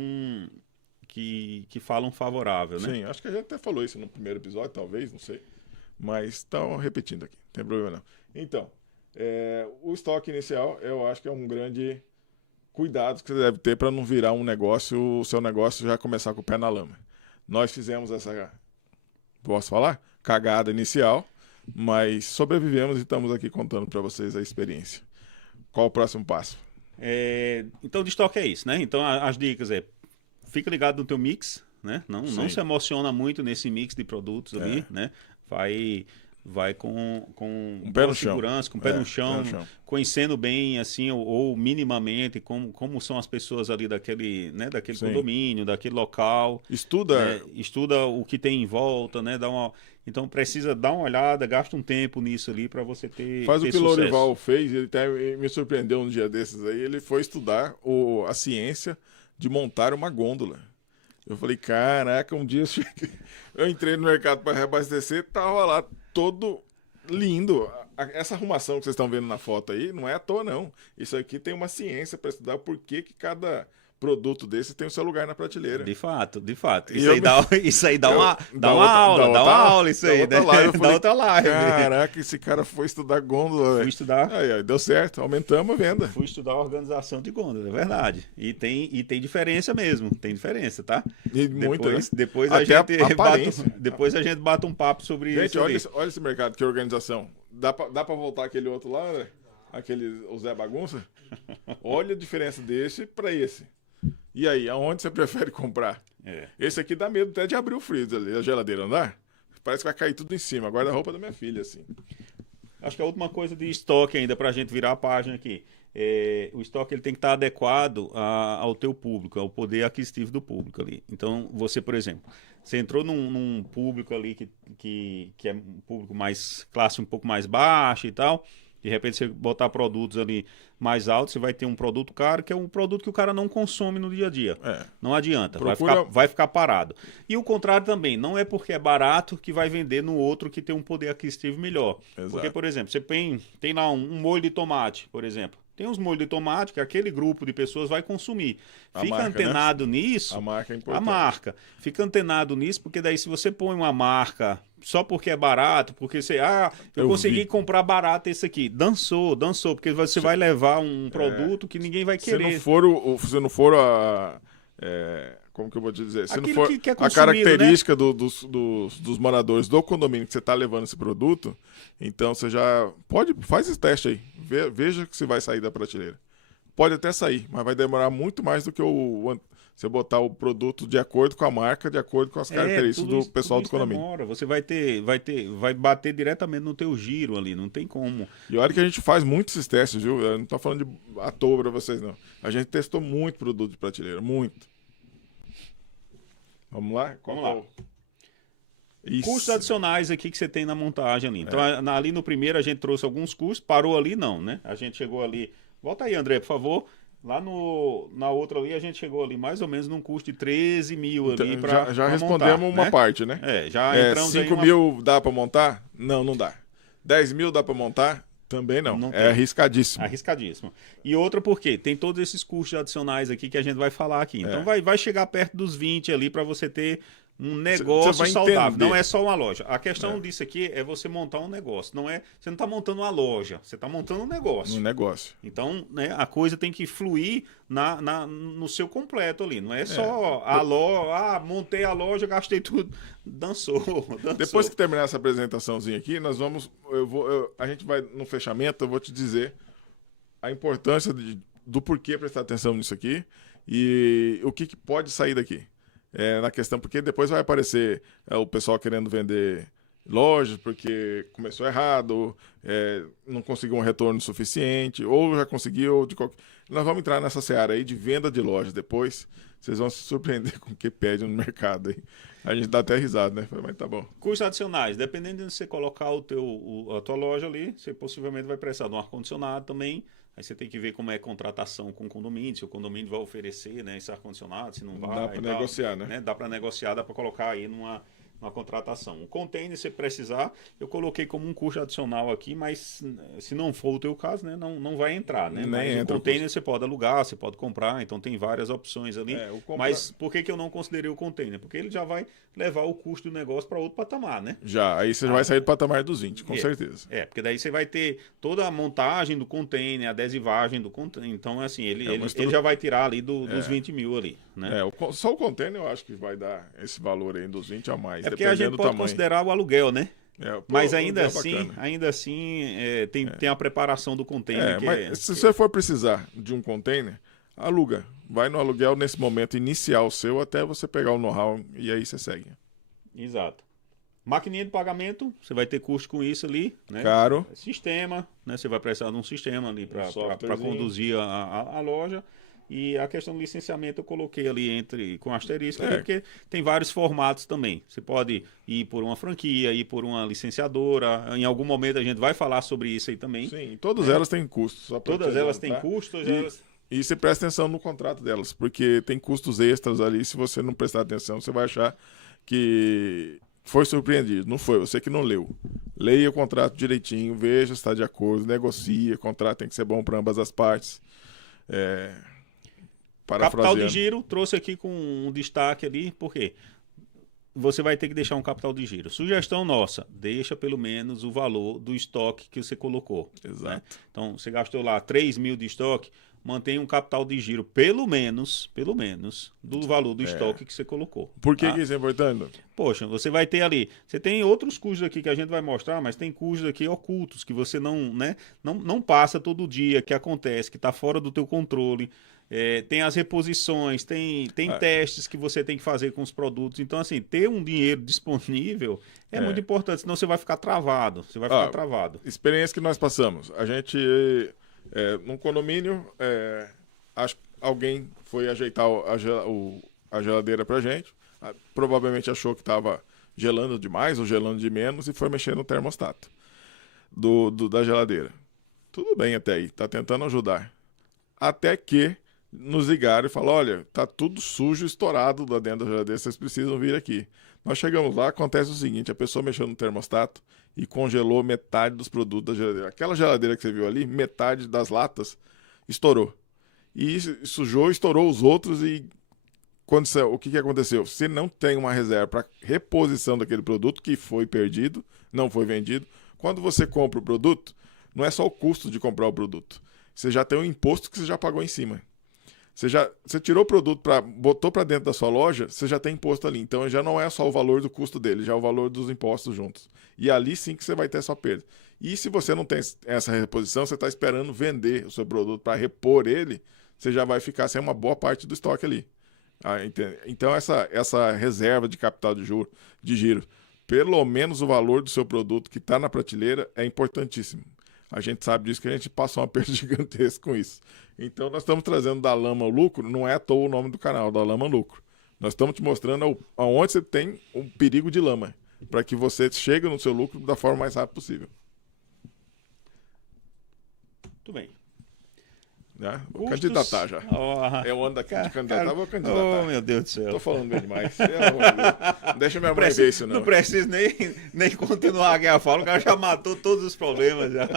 que falam favorável, né? Sim, acho que a gente até falou isso no primeiro episódio, talvez, não sei. Mas estão repetindo aqui, não tem problema não. Então, o estoque inicial, eu acho que é um grande cuidado que você deve ter para não virar um negócio, o seu negócio já começar com o pé na lama. Nós fizemos essa, posso falar? Cagada inicial, mas sobrevivemos e estamos aqui contando para vocês a experiência. Qual o próximo passo? Então, de estoque é isso, né? Então, as dicas fica ligado no teu mix, né? Não se emociona muito nesse mix de produtos ali, né? Vai com um pé no chão. segurança, com o pé no chão, conhecendo bem, assim, ou minimamente, como são as pessoas ali daquele condomínio, daquele local. Estuda o que tem em volta, né? Então precisa dar uma olhada, gasta um tempo nisso ali para você ter Faz ter o que o sucesso. Lorival fez, ele até me surpreendeu um dia desses aí, ele foi estudar a ciência de montar uma gôndola. Eu falei, caraca, um dia eu entrei no mercado para reabastecer, tava lá todo lindo. Essa arrumação que vocês estão vendo na foto aí não é à toa, não. Isso aqui tem uma ciência para estudar por que cada produto desse tem o seu lugar na prateleira. De fato. Isso aí dá uma aula, isso aí, né? Dá outra live. Caraca, esse cara foi estudar gôndola. Fui estudar. Aí, deu certo, aumentamos a venda. Fui estudar a organização de gôndola, é verdade. E tem diferença mesmo, tem diferença, tá? E muita, né? Depois Até depois a gente bate um papo sobre isso. Gente, olha esse mercado, que organização. Dá pra voltar aquele outro lá, né? O Zé Bagunça? Olha a diferença desse para esse. E aí, aonde você prefere comprar? Esse aqui dá medo até de abrir o freezer ali, a geladeira, não dá? Parece que vai cair tudo em cima. Guarda-roupa da minha filha, assim. Acho que a última coisa de estoque ainda pra gente virar a página aqui. O estoque ele tem que estar adequado ao teu público, ao poder aquisitivo do público ali. Então, você, por exemplo, você entrou num público ali que é um público mais classe um pouco mais baixa e tal. De repente você botar produtos ali mais altos, você vai ter um produto caro, que é um produto que o cara não consome no dia a dia. Não adianta, vai ficar parado. E o contrário também, não é porque é barato que vai vender no outro que tem um poder aquisitivo melhor. Exato. Porque, por exemplo, você tem lá um molho de tomate, por exemplo. Tem uns molhos de tomate que aquele grupo de pessoas vai consumir. Fica marca, antenado né? nisso. A marca é importante. A marca. Fica antenado nisso, porque daí se você põe uma marca só porque é barato, porque você... eu consegui comprar barato esse aqui. Dançou, porque você vai levar um produto que ninguém vai querer. Se não for como que eu vou te dizer? Se não for que é a característica, né? dos moradores do condomínio que você está levando esse produto, então você já faz esse teste aí. Veja que você vai sair da prateleira. Pode até sair, mas vai demorar muito mais do que você botar o produto de acordo com a marca, de acordo com as características do pessoal do condomínio. Demora. Você vai bater diretamente no teu giro ali, não tem como. E olha que a gente faz muitos esses testes, viu? Eu não estou falando à toa para vocês, não. A gente testou muito produto de prateleira, muito. Vamos lá? Vamos lá. Custos adicionais aqui que você tem na montagem ali. Então, ali no primeiro a gente trouxe alguns custos, parou ali não, né? A gente chegou ali... Volta aí, André, por favor. Lá na outra ali, a gente chegou ali mais ou menos num custo de 13 mil ali para já respondemos montar, uma né? parte, né? Já entramos 5 aí mil dá para montar? Não dá. 10 mil dá para montar? Também não. É arriscadíssimo. Arriscadíssimo. E outra porque tem todos esses custos adicionais aqui que a gente vai falar aqui. Então vai chegar perto dos 20 ali para você ter um negócio saudável. Não é só uma loja. A questão disso aqui é você montar um negócio. Você não está montando uma loja, você está montando um negócio. Um negócio. Então, né, a coisa tem que fluir no seu completo ali. Não é só a loja, montei a loja, gastei tudo. Dançou. Depois que terminar essa apresentaçãozinha aqui, nós vamos. A gente vai no fechamento, eu vou te dizer a importância do porquê prestar atenção nisso aqui e o que pode sair daqui. Na questão, porque depois vai aparecer o pessoal querendo vender lojas porque começou errado, não conseguiu um retorno suficiente, ou já conseguiu. Nós vamos entrar nessa seara aí de venda de lojas depois. Vocês vão se surpreender com o que pede no mercado aí. A gente dá até risada, né? Mas tá bom. Custos adicionais. Dependendo de você colocar a tua loja ali, você possivelmente vai precisar de um ar-condicionado também. Aí você tem que ver como é a contratação com o condomínio, se o condomínio vai oferecer, né, esse ar-condicionado, se não vai. Dá para negociar, né? Dá para negociar, dá para colocar aí numa contratação. O container, se precisar, eu coloquei como um custo adicional aqui, mas se não for o teu caso, né, não vai entrar, né? Mas o container você pode alugar, você pode comprar, então tem várias opções ali. Mas por que eu não considerei o container? Porque ele já vai levar o custo do negócio para outro patamar, né? Aí você vai sair do patamar dos 20, com certeza. Porque daí você vai ter toda a montagem do container, a adesivagem do container, então assim, ele já vai tirar ali dos 20 mil ali, né? Só o container eu acho que vai dar esse valor aí dos 20 a mais. É porque a gente pode considerar o aluguel, né? Mas ainda assim, tem a preparação do container. Se você for precisar de um container, aluga. Vai no aluguel nesse momento inicial seu até você pegar o know-how e aí você segue. Exato. Maquininha de pagamento, você vai ter custo com isso ali, né? Caro. Sistema, né? Você vai precisar de um sistema ali para conduzir a loja. E a questão do licenciamento eu coloquei ali com asterisco, porque tem vários formatos também. Você pode ir por uma franquia, ir por uma licenciadora. Em algum momento a gente vai falar sobre isso aí também. Sim, todas elas têm custos. Todas elas têm custos. E você presta atenção no contrato delas, porque tem custos extras ali. Se você não prestar atenção, você vai achar que foi surpreendido. Não foi, você que não leu. Leia o contrato direitinho, veja se está de acordo, negocie. O contrato tem que ser bom para ambas as partes. Capital de giro, trouxe aqui com um destaque ali, por quê? Você vai ter que deixar um capital de giro. Sugestão nossa, deixa pelo menos o valor do estoque que você colocou. Exato. Né? Então, você gastou lá 3 mil de estoque, mantenha um capital de giro pelo menos, do valor do estoque que você colocou. Por que isso é importante? Poxa, você vai ter ali, você tem outros custos aqui que a gente vai mostrar, mas tem custos aqui ocultos que você não passa todo dia, que acontece, que está fora do teu controle. Tem as reposições, tem testes que você tem que fazer com os produtos. Então, assim, ter um dinheiro disponível é muito importante, senão você vai ficar travado. Experiência que nós passamos. A gente, num condomínio, acho que alguém foi ajeitar a geladeira pra gente. Provavelmente achou que estava gelando demais ou gelando de menos e foi mexer no termostato da geladeira. Tudo bem até aí, tá tentando ajudar. Até que nos ligaram e falaram, olha, tá tudo sujo, estourado lá dentro da geladeira, vocês precisam vir aqui. Nós chegamos lá, acontece o seguinte, a pessoa mexeu no termostato e congelou metade dos produtos da geladeira. Aquela geladeira que você viu ali, metade das latas estourou. E sujou, estourou os outros e o que aconteceu? Você não tem uma reserva para reposição daquele produto que foi perdido, não foi vendido. Quando você compra o produto, não é só o custo de comprar o produto. Você já tem um imposto que você já pagou em cima. Você tirou o produto, botou para dentro da sua loja, você já tem imposto ali. Então já não é só o valor do custo dele, já é o valor dos impostos juntos. E ali sim que você vai ter sua perda. E se você não tem essa reposição, você está esperando vender o seu produto para repor ele, você já vai ficar sem uma boa parte do estoque ali. Então essa reserva de capital de giro, pelo menos o valor do seu produto que está na prateleira é importantíssimo. A gente sabe disso, que a gente passou um aperto gigantesco com isso. Então nós estamos trazendo da lama ao lucro, não é à toa o nome do canal, da lama ao lucro. Nós estamos te mostrando aonde você tem um perigo de lama, para que você chegue no seu lucro da forma mais rápida possível. Muito bem. Né? Vou candidatar já. É o ano daqui de candidatar, vou candidatar. Oh, meu Deus do céu. Tô falando bem demais. Não deixa minha mãe ver isso, não. Não preciso nem continuar aqui a fala, o cara já matou todos os problemas. Já.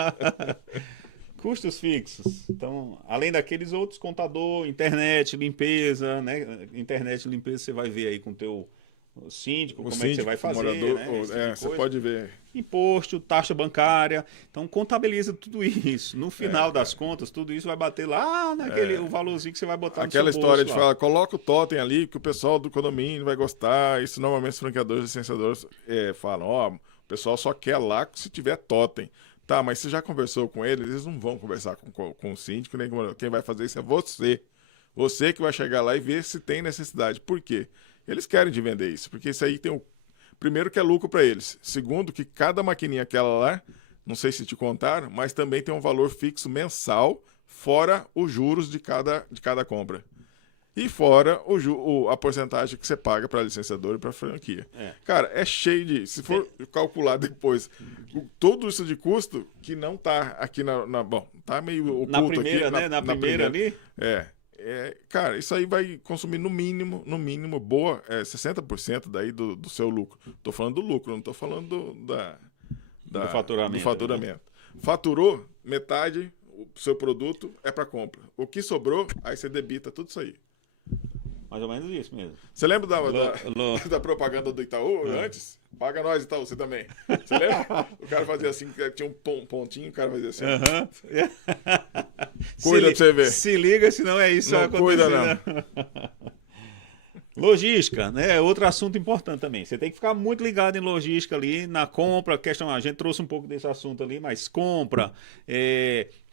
Custos fixos. Então, além daqueles outros, contador, internet, limpeza, né? Internet, limpeza, você vai ver aí com o teu síndico, como é que você vai fazer, morador, né? você pode ver. Imposto, taxa bancária. Então, contabiliza tudo isso. No final das contas, tudo isso vai bater lá naquele o valorzinho que você vai botar aquela no seu história bolso de falar, coloca o totem ali, que o pessoal do condomínio vai gostar. Isso normalmente os franqueadores e licenciadores falam, o pessoal só quer lá se tiver totem. Tá, mas você já conversou com eles? Eles não vão conversar com o síndico, nem com quem vai fazer isso é você. Você que vai chegar lá e ver se tem necessidade. Por quê? Eles querem de vender isso, porque isso aí tem primeiro que é lucro para eles. Segundo, que cada maquininha aquela lá, não sei se te contaram, mas também tem um valor fixo mensal, fora os juros de cada compra. E fora a porcentagem que você paga para licenciador e para franquia. Cara, é cheio de... Se for calcular depois tudo isso de custo, que não tá aqui bom, tá meio oculto na primeira, aqui. Né? Na primeira ali? Cara, isso aí vai consumir no mínimo, 60% daí do seu lucro. Tô falando do lucro, não tô falando do faturamento. Né? Faturou, metade, o seu produto é para compra. O que sobrou, aí você debita tudo isso aí. Mais ou menos isso mesmo. Você lembra da propaganda do Itaú antes? Paga nós, Itaú, você também. Você lembra? O cara fazia assim, tinha um pontinho, o cara fazia assim. Cuida pra você ver. Se liga, senão é isso. Não cuida, não. Logística, né? É outro assunto importante também. Você tem que ficar muito ligado em logística ali, na compra. A gente trouxe um pouco desse assunto ali, mas compra,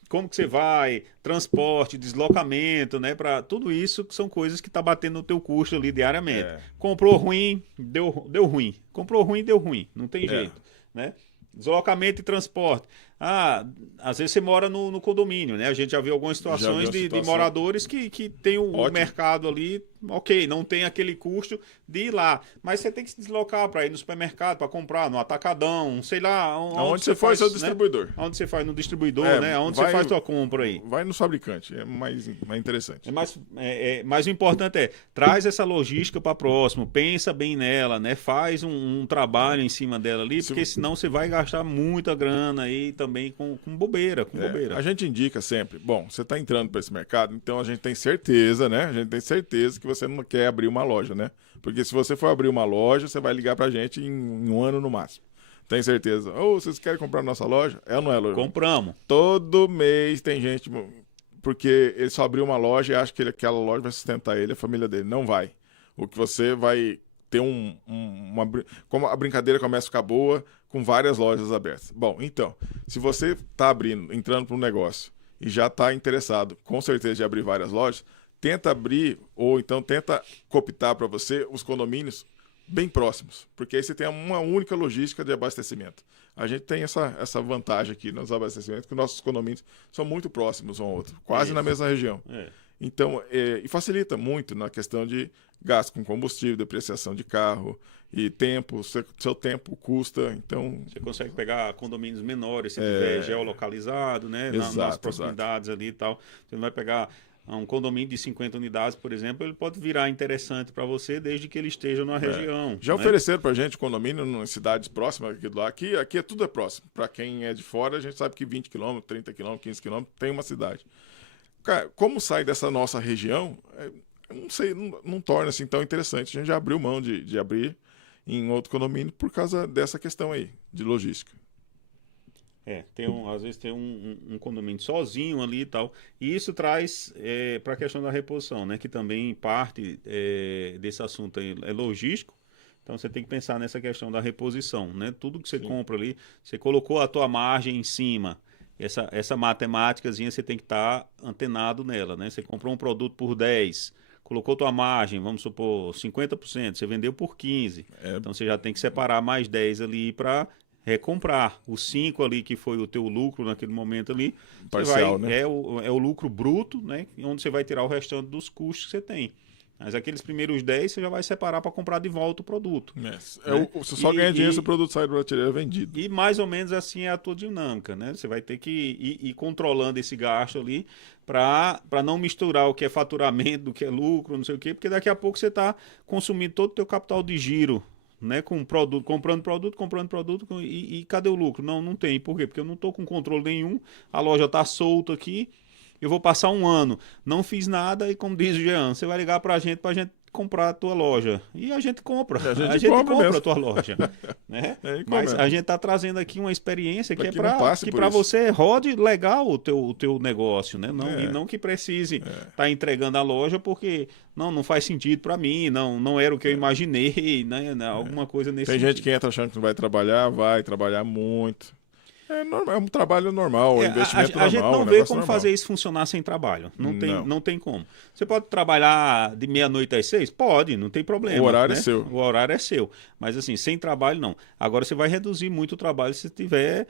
como que você vai, transporte, deslocamento, né? Para tudo isso que são coisas que tá batendo no teu custo ali diariamente. Comprou ruim, deu ruim. Comprou ruim, deu ruim. Não tem jeito, né? Deslocamento e transporte. Às vezes você mora no condomínio, né? A gente já viu algumas situações de moradores que tem o mercado ali, ok, não tem aquele custo de ir lá. Mas você tem que se deslocar para ir no supermercado, para comprar, no atacadão, sei lá. Onde você faz seu distribuidor. Né? Onde você faz no distribuidor, né? Onde você faz sua compra aí. Vai no fabricante, é mais interessante. Mas o importante traz essa logística para próximo, pensa bem nela, né? Faz um trabalho em cima dela ali, porque senão você vai gastar muita grana aí também com bobeira, A gente indica sempre, bom, você está entrando para esse mercado, então a gente tem certeza, né? A gente tem certeza que você não quer abrir uma loja, né? Porque se você for abrir uma loja, você vai ligar para a gente em um ano no máximo. Tem certeza? Vocês querem comprar nossa loja? É ou não é, Lourdes? Compramos. Todo mês tem gente, porque ele só abriu uma loja e acha que aquela loja vai sustentar ele, a família dele. Não vai. O que você vai ter como a brincadeira começa a ficar boa com várias lojas abertas. Bom, então, se você está entrando para um negócio e já está interessado, com certeza, de abrir várias lojas, tenta abrir ou então tenta cooptar para você os condomínios bem próximos, porque aí você tem uma única logística de abastecimento. A gente tem essa vantagem aqui nos abastecimentos, que nossos condomínios são muito próximos um ao outro, quase na mesma região. Então, e facilita muito na questão de gasto com combustível, depreciação de carro e tempo, seu tempo custa, então... Você consegue pegar condomínios menores, se tiver geolocalizado, né? Nas proximidades ali e tal. Você não vai pegar um condomínio de 50 unidades, por exemplo, ele pode virar interessante para você desde que ele esteja numa região. Já né? ofereceram para a gente condomínio em cidades próximas aqui do lado. Aqui tudo é próximo. Para quem é de fora, a gente sabe que 20 km, 30 km, 15 km tem uma cidade. Cara, como sai dessa nossa região, não sei, não torna assim tão interessante. A gente já abriu mão de abrir em outro condomínio por causa dessa questão aí, de logística. Às vezes tem um condomínio sozinho ali e tal. E isso traz para a questão da reposição, né? Que também parte desse assunto aí é logístico. Então você tem que pensar nessa questão da reposição, né? Tudo que você compra ali, você colocou a tua margem em cima. Essa matemáticazinha você tem que estar antenado nela, né? Você comprou um produto por 10, colocou tua margem, vamos supor, 50%, você vendeu por 15%. Então você já tem que separar mais 10 ali para recomprar. Os 5 ali que foi o teu lucro naquele momento ali, parcial, né? é o lucro bruto, né? Onde você vai tirar o restante dos custos que você tem. Mas aqueles primeiros 10 você já vai separar para comprar de volta o produto. Você só ganha dinheiro se o produto sai do prateleira vendido. E mais ou menos assim é a tua dinâmica, né? Você vai ter que ir controlando esse gasto ali para não misturar o que é faturamento, do que é lucro, não sei o quê, porque daqui a pouco você está consumindo todo o teu capital de giro, né, com produto, comprando produto e cadê o lucro? Não tem. Por quê? Porque eu não estou com controle nenhum, a loja está solta aqui, eu vou passar um ano, não fiz nada e como diz o Jean, você vai ligar para a gente comprar a tua loja. E a gente compra. A gente compra a tua loja. Né? Mas a gente está trazendo aqui uma experiência que para você rode legal o teu negócio, né? E não que precise estar entregando a loja porque não faz sentido para mim, não era o que eu imaginei, né? Alguma coisa nesse sentido. Tem gente que entra achando que não vai trabalhar muito. É um trabalho normal, investimento normal. A gente não vê como fazer isso funcionar sem trabalho. Não tem como. Você pode trabalhar de meia-noite às 6? Pode, não tem problema. O horário né? é seu. O horário é seu. Mas assim, sem trabalho não. Agora você vai reduzir muito o trabalho se tiver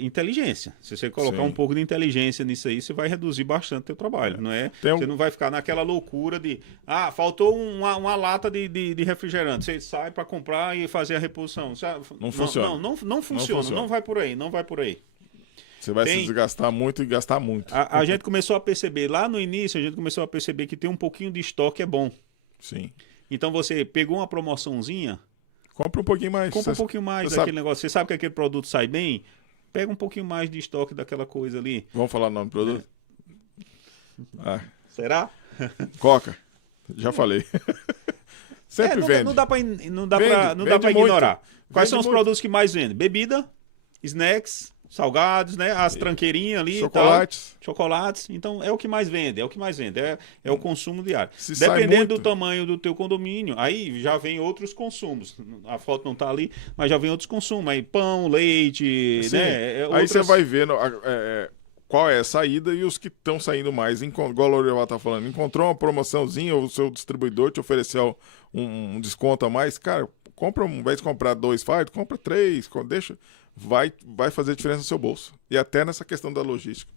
inteligência. Se você colocar um pouco de inteligência nisso aí, você vai reduzir bastante o seu trabalho. Não é? Você não vai ficar naquela loucura de faltou uma lata de refrigerante. Você sai para comprar e fazer a reposição. Não funciona. Não funciona. Não vai por aí. Você vai se desgastar muito e gastar muito. A gente começou a perceber, lá no início, que ter um pouquinho de estoque é bom. Sim. Então você pegou uma promoçãozinha, compra um pouquinho mais. Compra um pouquinho mais daquele negócio. Você sabe que aquele produto sai bem? Pega um pouquinho mais de estoque daquela coisa ali. Vamos falar o nome do produto? Será? Coca. Já falei. Sempre vende. Não dá para ignorar. Quais são os produtos que mais vendem? Bebida, snacks, salgados, né? As tranqueirinhas ali. Chocolates. Então é o que mais vende. É o consumo diário. Dependendo do tamanho do teu condomínio, aí já vem outros consumos. A foto não tá ali, mas já vem outros consumos. Aí pão, leite, né? Aí você vai vendo qual é a saída e os que estão saindo mais. Igual o Lorival tá falando, encontrou uma promoçãozinha, ou o seu distribuidor te ofereceu um desconto a mais, cara, compra ao invés de comprar 2 fardos, compra 3, deixa... Vai fazer diferença no seu bolso. E até nessa questão da logística.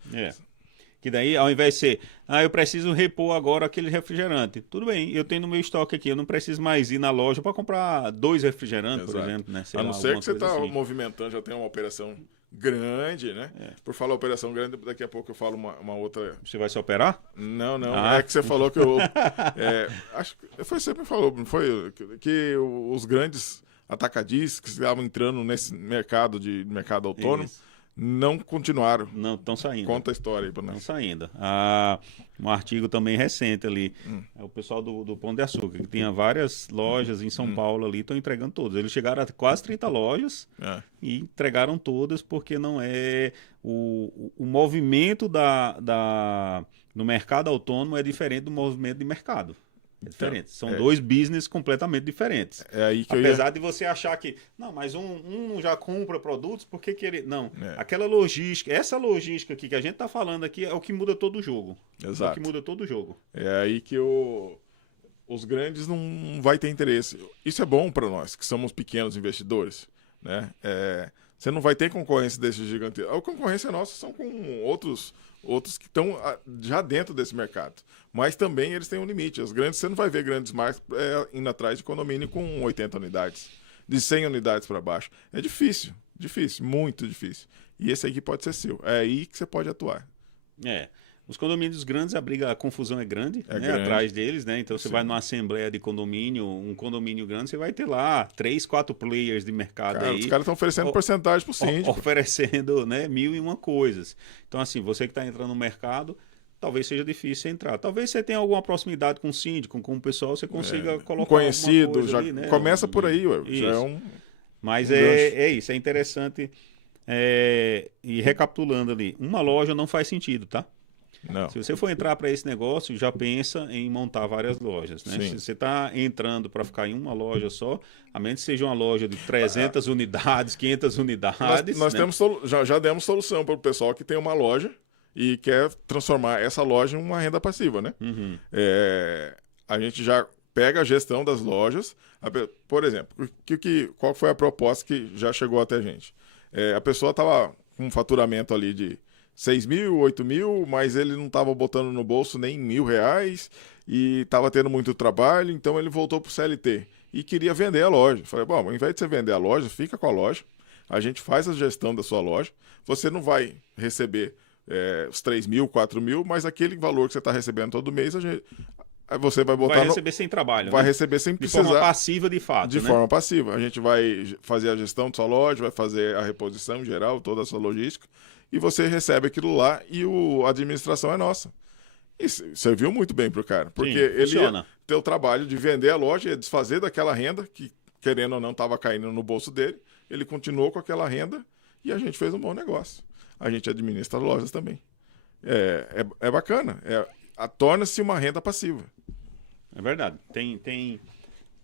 Que daí, ao invés de ser, eu preciso repor agora aquele refrigerante. Tudo bem, eu tenho no meu estoque aqui, eu não preciso mais ir na loja para comprar 2 refrigerantes, por exemplo. Né? A não ser que você está movimentando, já tem uma operação grande, né? Por falar operação grande, daqui a pouco eu falo uma outra... Você vai se operar? Não. É que você falou que eu... acho que você me falou, não foi? Que os grandes... atacadistas que estavam entrando nesse mercado autônomo, não continuaram. Não, estão saindo. Conta a história aí para nós. Estão saindo. Um artigo também recente ali, é o pessoal do Pão de Açúcar, que tinha várias lojas em São Paulo ali, estão entregando todas. Eles chegaram a quase 30 lojas e entregaram todas porque não é... O movimento no mercado autônomo é diferente do movimento de mercado. É diferente. São 2 business completamente diferentes. Aí que apesar de você achar que não, mas um já compra produtos, por que ele... Não, aquela logística, essa logística aqui que a gente está falando aqui é o que muda todo o jogo. Exato. É o que muda todo o jogo. É aí que os grandes não vai ter interesse. Isso é bom para nós, que somos pequenos investidores, né? Você não vai ter concorrência desses gigantes. A concorrência nossa são com outros que estão já dentro desse mercado. Mas também eles têm um limite. As grandes, você não vai ver grandes marcas indo atrás de condomínio com 80 unidades, de 100 unidades para baixo. É difícil, muito difícil. E esse aqui pode ser seu. É aí que você pode atuar. Os condomínios grandes, a confusão é grande, né, grande. atrás deles, né? Então você Sim. vai numa assembleia de condomínio, um condomínio grande, você vai ter lá 3, 4 players de mercado aí. Os caras estão oferecendo porcentagem pro síndico. Oferecendo, né, 1001 coisas. Então, assim, você que está entrando no mercado, talvez seja difícil entrar. Talvez você tenha alguma proximidade com o síndico, com o pessoal, você consiga colocar conhecido, coisa já ali, né? começa por aí, ué. Já é um... Mas um é isso, é interessante. E recapitulando ali, uma loja não faz sentido, tá? Não. Se você for entrar para esse negócio, já pensa em montar várias lojas, né? Se você está entrando para ficar em uma loja só, a menos que seja uma loja de 300 unidades, 500 unidades... Nós né? temos já demos solução para o pessoal que tem uma loja e quer transformar essa loja em uma renda passiva, né? Uhum. A gente já pega a gestão das lojas. Por exemplo, qual foi a proposta que já chegou até a gente? A pessoa estava com um faturamento ali de 6 mil, 8 mil, mas ele não estava botando no bolso nem R$ 1.000 e estava tendo muito trabalho, então ele voltou para o CLT e queria vender a loja. Falei, bom, ao invés de você vender a loja, fica com a loja, a gente faz a gestão da sua loja, você não vai receber os 3 mil, 4 mil, mas aquele valor que você está recebendo todo mês, aí você vai botar... Vai receber sem trabalho, vai né? receber sem precisar... De forma passiva, de fato, De né? forma passiva. A gente vai fazer a gestão da sua loja, vai fazer a reposição geral, toda a sua logística, e você recebe aquilo lá e a administração é nossa. E serviu muito bem pro cara, porque ele ia ter o trabalho de vender a loja, ia desfazer daquela renda, que querendo ou não estava caindo no bolso dele, ele continuou com aquela renda e a gente fez um bom negócio. A gente administra lojas também. É bacana, torna-se uma renda passiva. É verdade.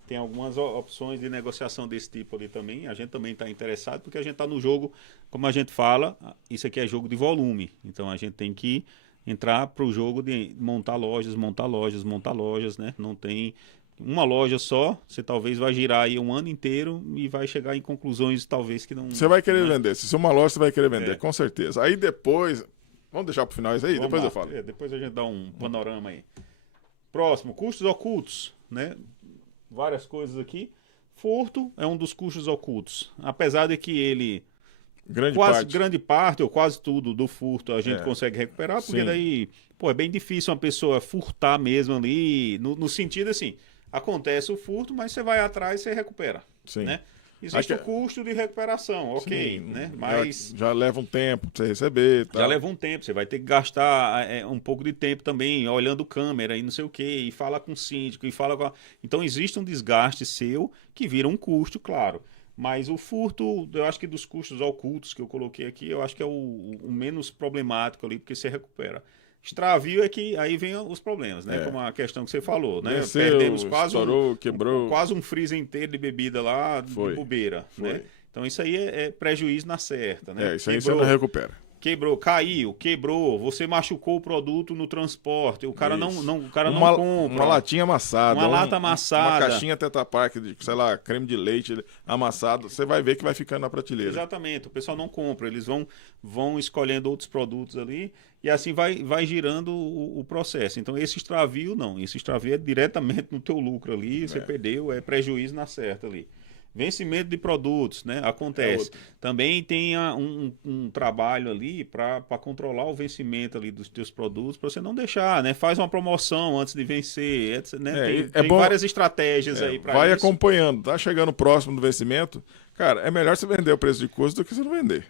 Tem algumas opções de negociação desse tipo ali também. A gente também está interessado, porque a gente está no jogo, como a gente fala, isso aqui é jogo de volume. Então a gente tem que entrar para o jogo de montar lojas, né? Não tem uma loja só, você talvez vai girar aí um ano inteiro e vai chegar em conclusões talvez que não... Você vai querer vender. Se uma loja, você vai querer vender, com certeza. Aí depois... Vamos deixar para o final isso aí? Depois eu falo. Depois a gente dá um panorama aí. Próximo, custos ocultos, né? Várias coisas aqui. Furto é um dos custos ocultos. Apesar de que ele... Grande parte ou quase tudo do furto a gente consegue recuperar, porque daí, é bem difícil uma pessoa furtar mesmo ali, no sentido assim, acontece o furto, mas você vai atrás e você recupera, né? Existe o custo de recuperação, ok, né? Mas já leva um tempo para você receber. Tá? Já leva um tempo, você vai ter que gastar um pouco de tempo também, olhando câmera e não sei o quê, e fala com o síndico, Então existe um desgaste seu que vira um custo, claro. Mas o furto, eu acho que dos custos ocultos que eu coloquei aqui, eu acho que é o menos problemático ali, porque você recupera. Extravio é que aí vem os problemas, né? Como a questão que você falou, né? Perdemos quebrou. Quase um freezer inteiro de bebida lá, de bobeira, né? Então isso aí é prejuízo na certa, né? Isso aí você não recupera. Quebrou, você machucou o produto no transporte, o cara não compra. Uma latinha amassada. Uma lata amassada. Uma caixinha Tetra Pak de, sei lá, creme de leite amassado, você vai ver que vai ficando na prateleira. Exatamente, o pessoal não compra, eles vão escolhendo outros produtos ali e assim vai girando o processo. Então esse extravio é diretamente no teu lucro ali, você perdeu, é prejuízo na certa ali. Vencimento de produtos, né? Acontece. Também tem um trabalho ali para controlar o vencimento ali dos teus produtos, para você não deixar, né? Faz uma promoção antes de vencer, né? Tem várias estratégias aí para isso. Vai acompanhando, tá chegando próximo do vencimento, cara, é melhor você vender o preço de custo do que você não vender.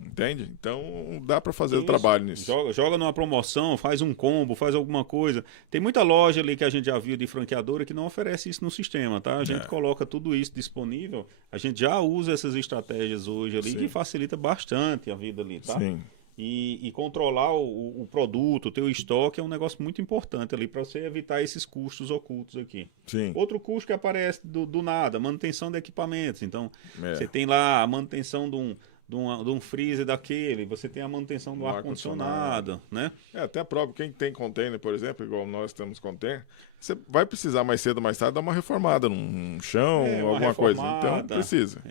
Entende? Então dá para fazer o trabalho nisso. Joga numa promoção, faz um combo, faz alguma coisa. Tem muita loja ali que a gente já viu de franqueadora que não oferece isso no sistema, tá? A gente coloca tudo isso disponível. A gente já usa essas estratégias hoje ali que facilita bastante a vida ali, tá? Sim. E controlar o produto, o teu estoque é um negócio muito importante ali para você evitar esses custos ocultos aqui. Sim. Outro custo que aparece do nada, manutenção de equipamentos. Então, você tem lá a manutenção de um freezer daquele, você tem a manutenção do ar-condicionado, né? Até a própria, quem tem container, por exemplo, igual nós temos container, você vai precisar mais cedo ou mais tarde dar uma reformada num chão, alguma coisa. Então precisa.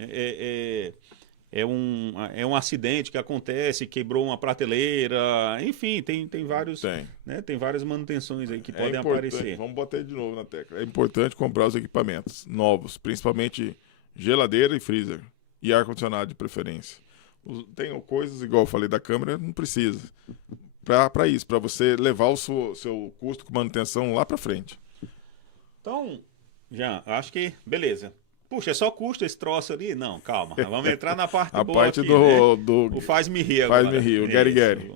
é um acidente que acontece, quebrou uma prateleira, enfim, tem vários, Tem. né, tem várias manutenções aí que É podem importante, aparecer. vamos bater de novo na tecla. É importante comprar os equipamentos novos, principalmente geladeira e freezer. E ar-condicionado de preferência. Tem coisas, igual eu falei da câmera, não precisa. Para isso, para você levar o seu custo com manutenção lá para frente. Então, já, acho que, beleza. Puxa, é só custo esse troço ali? Não, calma. Vamos entrar na parte A boa parte aqui, né? do O faz-me rir agora. faz-me rir, o Gary Isso. Gary.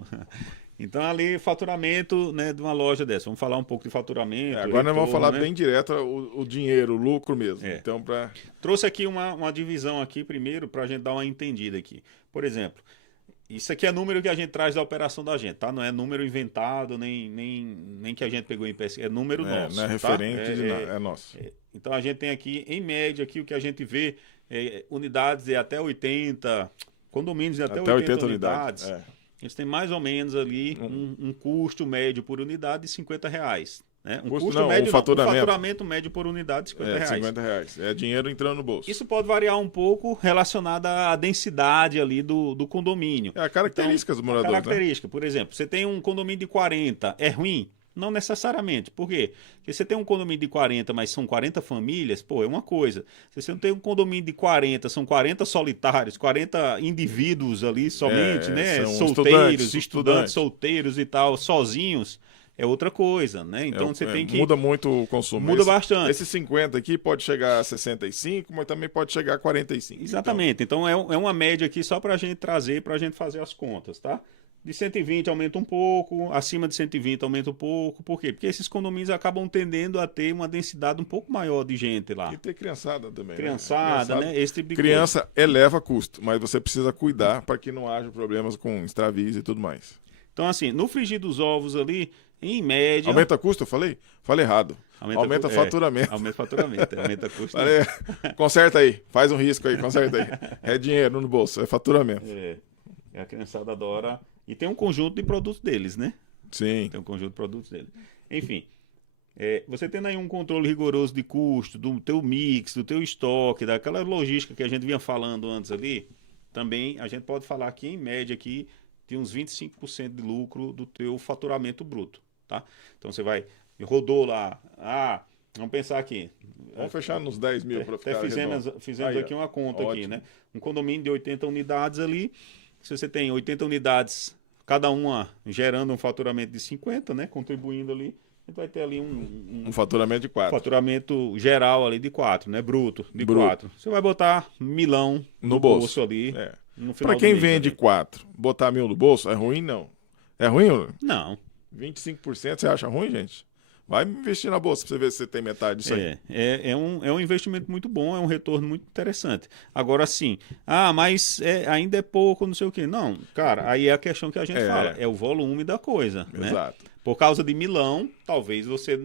Então, ali, faturamento, né, de uma loja dessa. Vamos falar um pouco de faturamento. Agora nós vamos retorno, falar né? bem direto o dinheiro, o lucro mesmo. É. Então, para Trouxe aqui uma divisão aqui primeiro para a gente dar uma entendida aqui. Por exemplo, isso aqui é número que a gente traz da operação da gente, tá? Não é número inventado, nem que a gente pegou em pesquisa, é número nosso. não é tá? referente de nada, é nosso. Então a gente tem aqui, em média, aqui o que a gente vê, unidades de até 80, condomínios de até 80 unidades. É. Eles têm mais ou menos ali um custo médio por unidade de R$50. Né? O faturamento médio por unidade de R$50. R$50. É dinheiro entrando no bolso. Isso pode variar um pouco relacionado à densidade ali do condomínio. É a característica dos moradores. Característica, por exemplo, você tem um condomínio de 40, é ruim? Não necessariamente. Por quê? Porque você tem um condomínio de 40, mas são 40 famílias, pô, é uma coisa. Se você não tem um condomínio de 40, são 40 solitários, 40 indivíduos ali somente, né? São Solteiros, estudantes estudantes solteiros e tal, sozinhos, é outra coisa, né? Então você tem que... Muda muito o consumo. Muda bastante. Esse 50 aqui pode chegar a 65, mas também pode chegar a 45. Exatamente. Então é uma média aqui só para a gente trazer, para a gente fazer as contas, tá? De 120 aumenta um pouco, acima de 120 aumenta um pouco. Por quê? Porque esses condomínios acabam tendendo a ter uma densidade um pouco maior de gente lá. E ter criançada também. Criançada, né? Esse tipo de criança eleva custo, mas você precisa cuidar para que não haja problemas com extravios e tudo mais. Então, assim, no frigir dos ovos ali, em média... Aumenta custo, eu falei? Falei errado. Aumenta faturamento. Aumenta faturamento, aumenta custo. Conserta aí, faz um risco aí, conserta aí. É dinheiro no bolso, é faturamento. A criançada adora... E tem um conjunto de produtos deles, né? Sim. Tem um conjunto de produtos deles. Enfim, você tendo aí um controle rigoroso de custo, do teu mix, do teu estoque, daquela logística que a gente vinha falando antes ali, também a gente pode falar aqui, em média, aqui, de uns 25% de lucro do teu faturamento bruto, tá? Então você rodou lá, vamos pensar aqui. Vamos fechar nos 10 mil para ficar fizemos aqui uma conta aqui, né? Um condomínio de 80 unidades ali, se você tem 80 unidades, cada uma gerando um faturamento de 50, né? Contribuindo ali, a gente vai ter ali um faturamento de 4. Faturamento geral ali de 4, né? Bruto, de 4. Você vai botar milão no bolso ali. No final para quem do mês, vende 4, botar 1.000 no bolso, é ruim? Não. É ruim? Não. 25% você acha ruim, gente? Vai investir na bolsa para você ver se você tem metade disso aí. É um investimento muito bom, é um retorno muito interessante. Agora sim, mas ainda é pouco, não sei o quê. Não, cara, aí é a questão que a gente fala, é o volume da coisa. Exato. Né? Por causa de milão, talvez você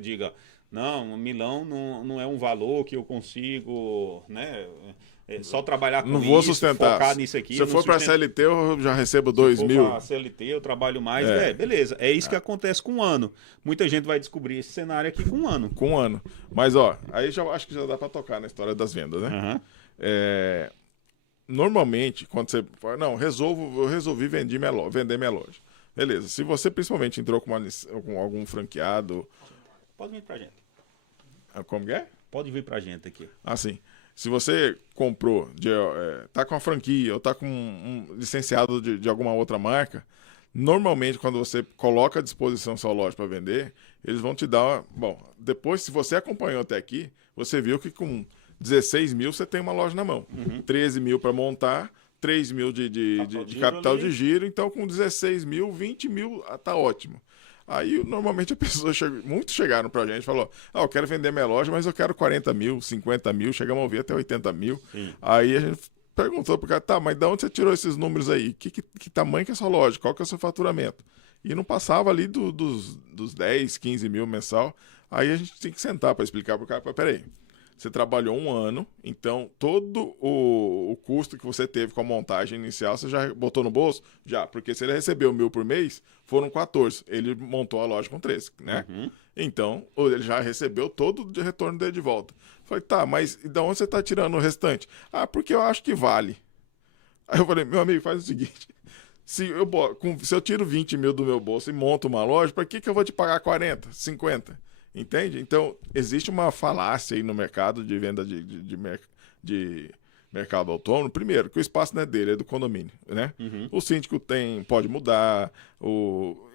diga, não, milão não é um valor que eu consigo, né? Só trabalhar com isso, não vou sustentar. Focar nisso aqui. Se eu for para CLT, eu já recebo 2 mil. Se for para CLT, eu trabalho mais. Beleza. É isso que acontece com um ano. Muita gente vai descobrir esse cenário aqui com um ano. Com um ano. Mas, aí acho que já dá para tocar na história das vendas, né? Normalmente, quando você fala, não, eu resolvi vender minha loja. Beleza. Se você principalmente entrou com algum franqueado... Pode vir pra gente. Como que é? Pode vir pra gente aqui. Assim, se você comprou, tá com a franquia ou tá com um licenciado de alguma outra marca, normalmente quando você coloca à disposição sua loja para vender, eles vão te dar... Bom, depois, se você acompanhou até aqui, você viu que com 16 mil você tem uma loja na mão. 13 mil para montar, 3 mil de capital de giro, então com 16 mil, 20 mil tá ótimo. Aí, normalmente, muitos chegaram pra gente e falaram, eu quero vender minha loja, mas eu quero 40 mil, 50 mil, chegamos a ouvir até 80 mil. Sim. Aí a gente perguntou pro cara, mas de onde você tirou esses números aí? Que tamanho que é a sua loja? Qual que é o seu faturamento? E não passava ali dos 10, 15 mil mensal. Aí a gente tem que sentar para explicar pro cara, peraí, você trabalhou um ano, então todo o custo que você teve com a montagem inicial, você já botou no bolso? Já, porque se ele recebeu 1.000 por mês, foram 14. Ele montou a loja com 13, né? Então, ele já recebeu todo o retorno dele de volta. Falei, mas de onde você está tirando o restante? Porque eu acho que vale. Aí eu falei, meu amigo, faz o seguinte, se eu tiro 20 mil do meu bolso e monto uma loja, para que eu vou te pagar 40, 50? Entende? Então, existe uma falácia aí no mercado de venda de mercado autônomo. Primeiro, que o espaço não é dele, é do condomínio, né? Uhum. O síndico pode mudar,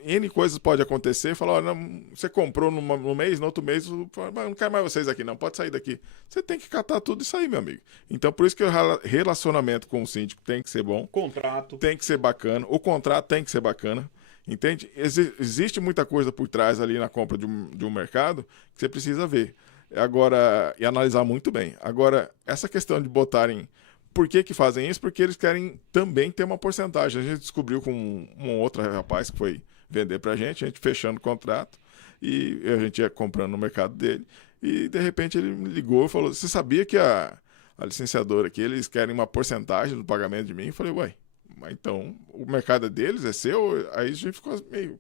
N coisas pode acontecer, falar, olha, você comprou no mês, no outro mês, não quero mais vocês aqui não, pode sair daqui. Você tem que catar tudo e sair, meu amigo. Então, por isso que o relacionamento com o síndico tem que ser bom. Contrato. Tem que ser bacana, o contrato tem que ser bacana. Entende? Existe muita coisa por trás ali na compra de um mercado que você precisa ver. Agora, e analisar muito bem. Agora, essa questão de botarem... Por que fazem isso? Porque eles querem também ter uma porcentagem. A gente descobriu com um outro rapaz que foi vender pra gente, a gente fechando o contrato, e a gente ia comprando no mercado dele, e de repente ele me ligou e falou, você sabia que a licenciadora aqui, eles querem uma porcentagem do pagamento de mim? Eu falei, uai, mas então o mercado é deles, é seu? Aí a gente ficou meio...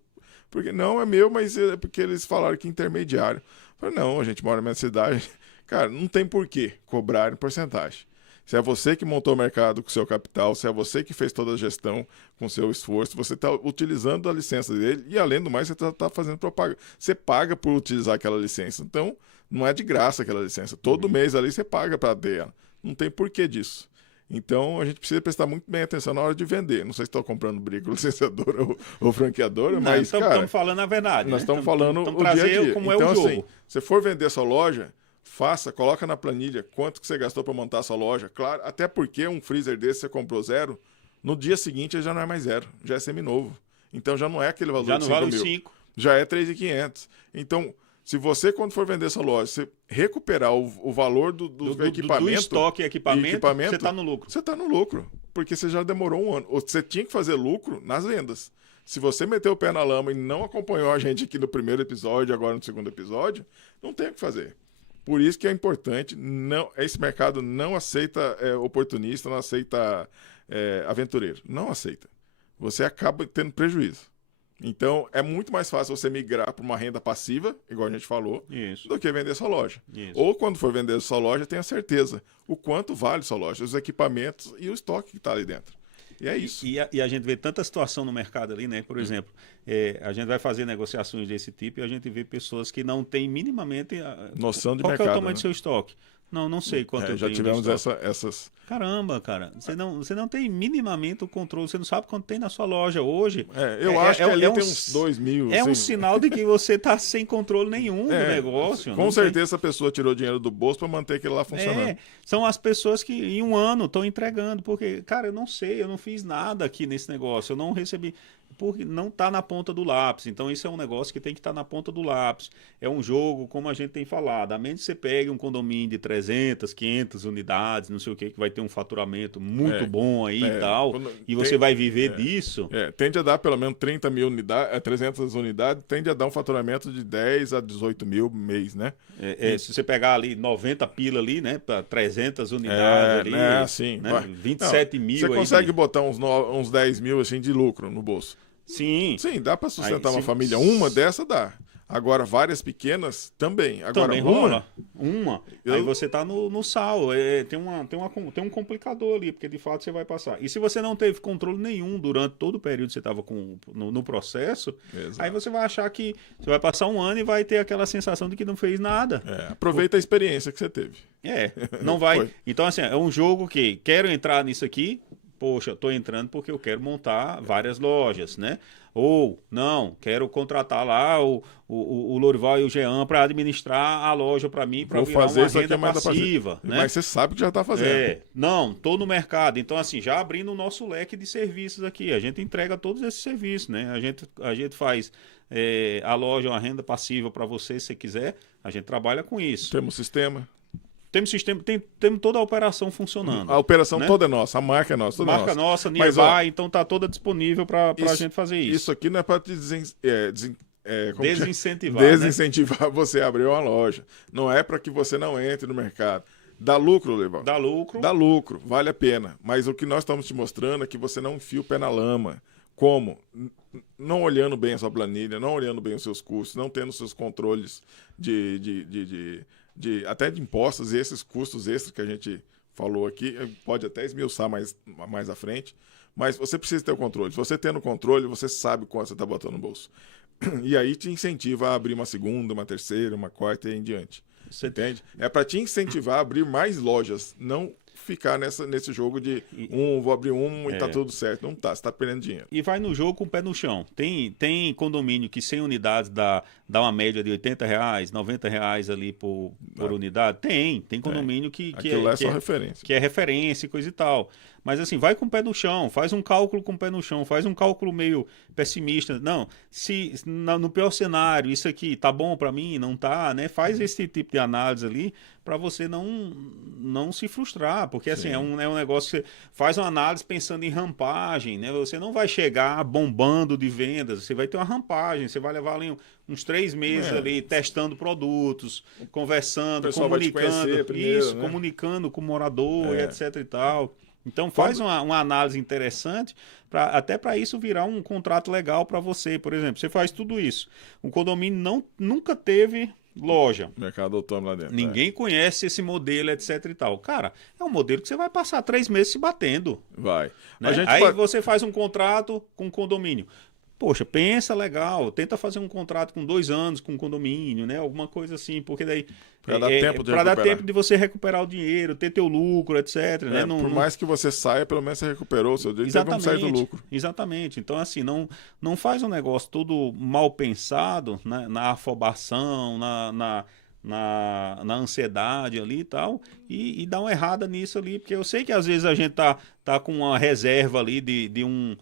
Porque não, é meu, mas é porque eles falaram que é intermediário. Eu falei, não, a gente mora na minha cidade. Cara, não tem por que cobrarem porcentagem. Se é você que montou o mercado com o seu capital, se é você que fez toda a gestão com o seu esforço, você está utilizando a licença dele e, além do mais, você está fazendo propaganda. Você paga por utilizar aquela licença. Então, não é de graça aquela licença. Todo mês ali você paga para ter ela. Não tem porquê disso. Então, a gente precisa prestar muito bem atenção na hora de vender. Não sei se estou comprando briga com licenciadora ou franqueadora, mas, cara... Estamos falando a verdade, nós né? estamos falando o dia a dia. Como então, é o jogo. assim, se for vender sua loja, coloca na planilha quanto que você gastou para montar sua loja. Claro, até porque um freezer desse você comprou 0, no dia seguinte ele já não é mais 0, já é seminovo. Então, já não é aquele valor já de não 5 vale mil. 5. Já é 3.500. Então... Se você, quando for vender essa loja, você recuperar o valor do equipamento... Do estoque e equipamento, você está no lucro. Você está no lucro, porque você já demorou um ano. Você tinha que fazer lucro nas vendas. Se você meteu o pé na lama e não acompanhou a gente aqui no primeiro episódio, agora no segundo episódio, não tem o que fazer. Por isso que é importante, esse mercado não aceita oportunista, não aceita aventureiro. Não aceita. Você acaba tendo prejuízo. Então, é muito mais fácil você migrar para uma renda passiva, igual a gente falou, Isso. do que vender sua loja. Isso. Ou, quando for vender sua loja, tenha certeza o quanto vale sua loja, os equipamentos e o estoque que está ali dentro. E é isso. E a gente vê tanta situação no mercado ali, né? Por exemplo, a gente vai fazer negociações desse tipo e a gente vê pessoas que não têm minimamente noção de qual mercado. Que é o tamanho né? do seu estoque. Não sei quanto eu já tenho tivemos de estoque. essas... Caramba, cara, você não tem minimamente o controle, você não sabe quanto tem na sua loja hoje. Eu acho que ali tem uns 2 mil. É assim. um sinal de que você está sem controle nenhum do negócio. Com certeza a pessoa tirou dinheiro do bolso para manter aquilo lá funcionando. São as pessoas que em um ano estão entregando, porque, cara, eu não sei, eu não fiz nada aqui nesse negócio, eu não recebi, porque não está na ponta do lápis. Então isso é um negócio que tem que estar na ponta do lápis. É um jogo, como a gente tem falado, a menos que você pegue um condomínio de 300, 500 unidades, não sei o que vai ter um faturamento muito bom aí e tal, e você vai viver disso. Tende a dar pelo menos 30 mil unidades, 300 unidades, tende a dar um faturamento de 10 a 18 mil mês, né? Se você pegar ali 90 pila ali, né, para 300 unidades ali, assim, né, 27 mil. Você consegue botar uns 10 mil assim de lucro no bolso. Sim. Sim, dá para sustentar uma família. Uma dessa dá. Agora, várias pequenas também. Agora, também rola. Aí você tá no sal. Tem um complicador ali, porque de fato você vai passar. E se você não teve controle nenhum durante todo o período que você estava no processo, Exato. aí você vai achar que você vai passar um ano e vai ter aquela sensação de que não fez nada. Aproveita a experiência que você teve. Não vai. Foi. Então, assim, é um jogo que quero entrar nisso aqui. Poxa, estou entrando porque eu quero montar várias lojas, né? Ou, não, quero contratar lá o Lorival e o Jean para administrar a loja para mim, para virar uma renda passiva. Né? Mas você sabe que já está fazendo. Não, estou no mercado. Então, assim, já abrindo o nosso leque de serviços aqui. A gente entrega todos esses serviços, né? A gente faz a loja, uma renda passiva para você, se você quiser. A gente trabalha com isso. Temos sistema. Temos sistema, temos toda a operação funcionando. A operação toda é nossa, a marca é nossa. Marca nossa, Nearby, então tá toda disponível para a gente fazer isso. Isso aqui não é para desincentivar. Desincentivar você a abrir uma loja. Não é para que você não entre no mercado. Dá lucro, Levão? Dá lucro. Dá lucro, vale a pena. Mas o que nós estamos te mostrando é que você não enfia o pé na lama. Como? Não olhando bem a sua planilha, não olhando bem os seus custos, não tendo seus controles até de impostos e esses custos extras que a gente falou aqui, pode até esmiuçar mais à frente, mas você precisa ter o controle. Se você tendo o controle, você sabe quanto você está botando no bolso. E aí te incentiva a abrir uma segunda, uma terceira, uma quarta e em diante. Você entende? É para te incentivar a abrir mais lojas, não ficar nesse jogo de vou abrir e tá tudo certo. Não tá, você tá perdendo dinheiro. E vai no jogo com o pé no chão. Tem condomínio que 100 unidades dá uma média de R$80, R$90 ali por unidade? Tem condomínio que Aquilo é só referência. Que é referência e coisa e tal. Mas assim, vai com o pé no chão, faz um cálculo com o pé no chão, faz um cálculo meio pessimista. Não, se no pior cenário isso aqui tá bom para mim, não tá, né? Faz esse tipo de análise ali para você não se frustrar, porque assim, é um negócio que você faz uma análise pensando em rampagem, né? Você não vai chegar bombando de vendas, você vai ter uma rampagem, você vai levar ali uns 3 meses ali testando produtos, conversando, comunicando, primeiro, né? comunicando com o morador e etc e tal. Então faz uma análise interessante, até para isso virar um contrato legal para você. Por exemplo, você faz tudo isso. O condomínio nunca teve loja. Mercado autônomo lá dentro. Ninguém conhece esse modelo, etc e tal. Cara, é um modelo que você vai passar 3 meses se batendo. Vai. Né? Aí você faz um contrato com o condomínio. Poxa, pensa legal, tenta fazer um contrato com 2 anos com condomínio, né? Alguma coisa assim, porque daí para dar tempo de você recuperar o dinheiro, ter teu lucro, etc. Né? Por mais que você saia, pelo menos você recuperou o seu dinheiro, teve um certo lucro. Exatamente. Então, assim, não faz um negócio todo mal pensado, né? Na afobação, na ansiedade ali e tal, e dá uma errada nisso ali, porque eu sei que às vezes a gente tá com uma reserva ali de um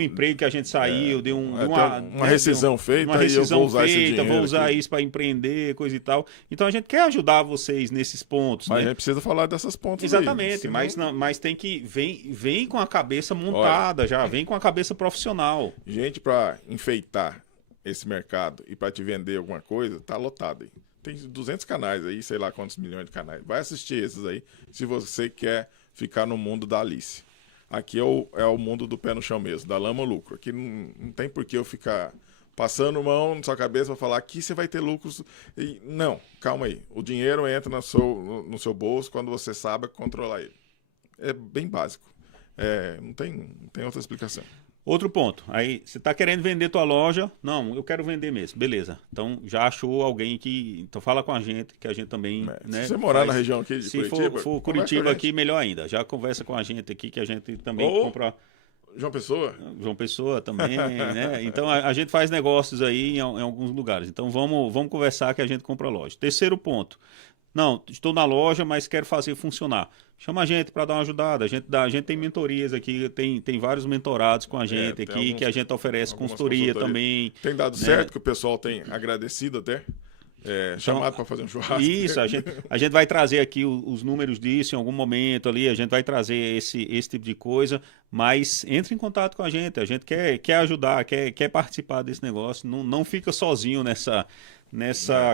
emprego que a gente saiu, de uma rescisão feita, uma rescisão e eu vou usar esse dinheiro vou usar aqui. Isso para empreender, coisa e tal. Então a gente quer ajudar vocês nesses pontos. Mas né? a gente precisa falar dessas pontas. Exatamente, aí, senão... mas tem que vem com a cabeça montada. Já, vem com a cabeça profissional. Gente, para enfeitar esse mercado e para te vender alguma coisa, tá lotado aí. Tem 200 canais aí, sei lá quantos milhões de canais. Vai assistir esses aí, se você quer ficar no mundo da Alice. Aqui é o mundo do pé no chão mesmo, da lama ao lucro. Aqui não tem por que eu ficar passando mão na sua cabeça para falar aqui você vai ter lucros. Não, calma aí. O dinheiro entra no seu bolso quando você sabe controlar ele. É bem básico. Não tem outra explicação. Outro ponto, aí você está querendo vender tua loja, não, eu quero vender mesmo, beleza, então já achou alguém então fala com a gente, que a gente também, né, se você morar na região aqui de Curitiba, se for Curitiba aqui, melhor ainda, já conversa com a gente aqui, que a gente também compra... João Pessoa? João Pessoa também, né, então a gente faz negócios aí em alguns lugares, então vamos conversar que a gente compra a loja. Terceiro ponto, não, estou na loja, mas quero fazer funcionar. Chama a gente para dar uma ajudada. A gente tem mentorias aqui, tem vários mentorados com a gente aqui, que a gente oferece consultoria também. Tem dado certo, que o pessoal tem agradecido até. Chamado para fazer um churrasco. Isso, a gente vai trazer aqui os números disso em algum momento ali, a gente vai trazer esse tipo de coisa, mas entre em contato com a gente quer ajudar, quer participar desse negócio, não fica sozinho nessa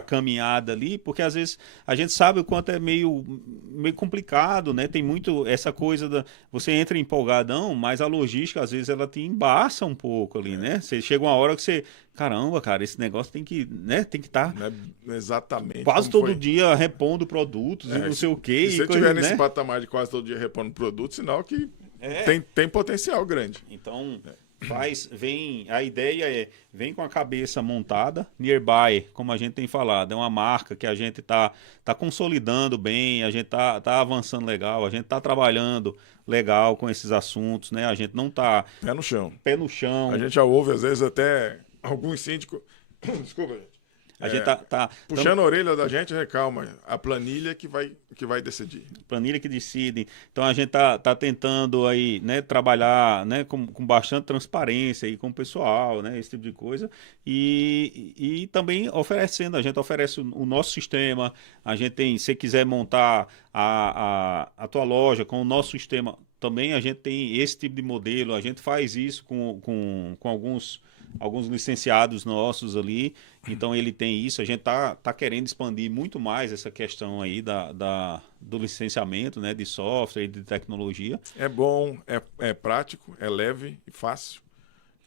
caminhada ali, porque às vezes a gente sabe o quanto é meio complicado, né? Tem muito essa coisa você entra empolgadão, mas a logística às vezes ela te embaça um pouco ali, né? Você chega uma hora que você, caramba, cara, esse negócio tem que estar exatamente quase todo dia repondo produtos e não sei o quê. Se você estiver nesse patamar de quase todo dia repondo produtos, sinal que tem potencial grande. Então... a ideia vem com a cabeça montada, Nearby, como a gente tem falado, é uma marca que a gente tá consolidando bem, a gente tá avançando legal, a gente tá trabalhando legal com esses assuntos, né? A gente não tá... Pé no chão. Pé no chão. A gente já ouve, às vezes, até alguns síndicos... Desculpa, gente. A gente puxando a orelha da gente, recalma. A planilha que vai decidir. Planilha que decide. Então a gente tá tentando aí, né, trabalhar, né, com bastante transparência aí com o pessoal, né, esse tipo de coisa. E também a gente oferece o nosso sistema. A gente tem, se quiser montar a tua loja com o nosso sistema, também a gente tem esse tipo de modelo. A gente faz isso com alguns licenciados nossos ali, então ele tem isso, a gente tá querendo expandir muito mais essa questão aí do licenciamento, né, de software e de tecnologia. É bom, é prático, é leve e fácil,